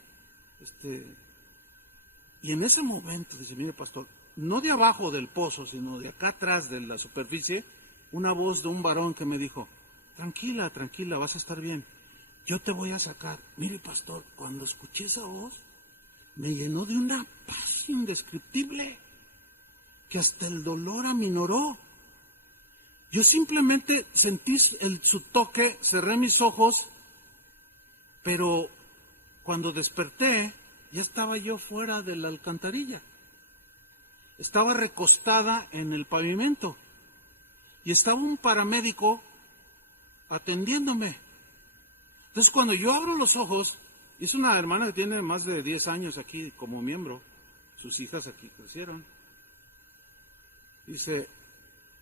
Y en ese momento, dice, mire pastor, no de abajo del pozo, sino de acá atrás de la superficie, una voz de un varón que me dijo, tranquila, vas a estar bien, yo te voy a sacar. Mire pastor, cuando escuché esa voz, me llenó de una paz indescriptible, que hasta el dolor aminoró. Yo simplemente sentí su toque, cerré mis ojos, pero cuando desperté, ya estaba yo fuera de la alcantarilla. Estaba recostada en el pavimento y estaba un paramédico atendiéndome. Entonces cuando yo abro los ojos, es una hermana que tiene más de 10 años aquí como miembro, sus hijas aquí crecieron. Dice,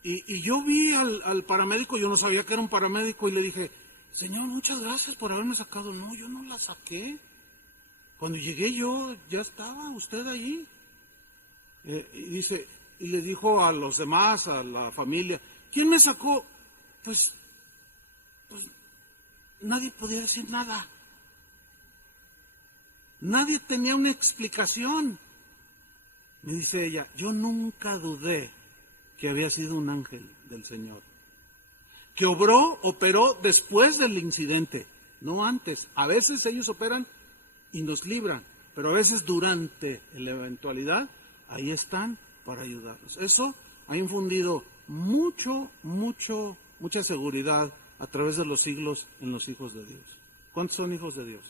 y yo vi al paramédico, yo no sabía que era un paramédico y le dije, Señor, muchas gracias por haberme sacado. No, yo no la saqué. Cuando llegué yo, ya estaba usted allí. Y dice, y le dijo a los demás, a la familia, ¿quién me sacó? Pues nadie podía decir nada. Nadie tenía una explicación. Me dice ella, yo nunca dudé que había sido un ángel del Señor, que operó después del incidente, no antes. A veces ellos operan y nos libran, pero a veces durante la eventualidad, ahí están para ayudarnos. Eso ha infundido mucha seguridad a través de los siglos en los hijos de Dios. ¿Cuántos son hijos de Dios?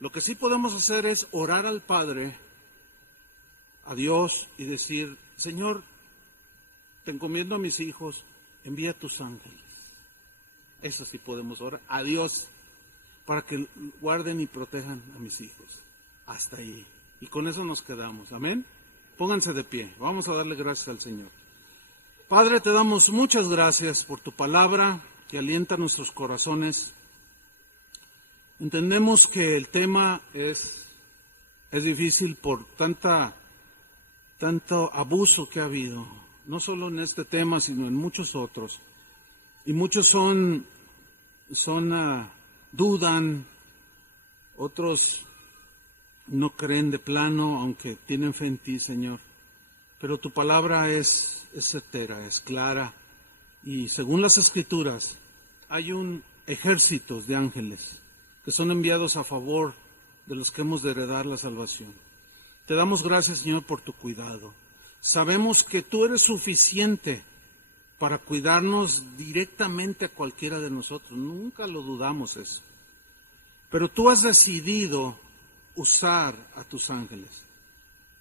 Lo que sí podemos hacer es orar al Padre, a Dios, y decir, Señor, te encomiendo a mis hijos, envía a tus ángeles. Eso sí podemos orar a Dios, para que guarden y protejan a mis hijos. Hasta ahí. Y con eso nos quedamos. Amén. Pónganse de pie. Vamos a darle gracias al Señor. Padre, te damos muchas gracias por tu palabra que alienta nuestros corazones. Entendemos que el tema es difícil por tanto abuso que ha habido. No solo en este tema, sino en muchos otros. Y muchos dudan, otros no creen de plano, aunque tienen fe en ti, Señor. Pero tu palabra es certera, es clara, y según las Escrituras, hay un ejército de ángeles que son enviados a favor de los que hemos de heredar la salvación. Te damos gracias, Señor, por tu cuidado. Sabemos que tú eres suficiente para cuidarnos directamente a cualquiera de nosotros. Nunca lo dudamos eso. Pero tú has decidido usar a tus ángeles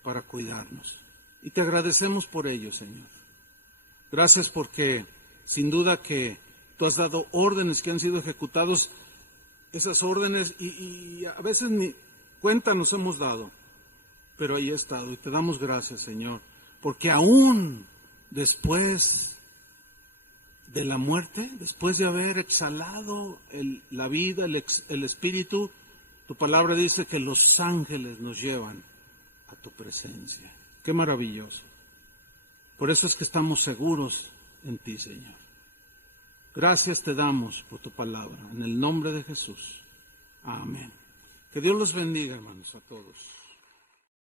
para cuidarnos. Y te agradecemos por ello, Señor. Gracias porque sin duda que tú has dado órdenes que han sido ejecutados, esas órdenes, y a veces ni cuenta nos hemos dado. Pero ahí he estado y te damos gracias, Señor, porque aún después de la muerte, después de haber exhalado la vida, el espíritu, tu palabra dice que los ángeles nos llevan a tu presencia. Qué maravilloso. Por eso es que estamos seguros en ti, Señor. Gracias te damos por tu palabra. En el nombre de Jesús. Amén. Que Dios los bendiga, hermanos, a todos.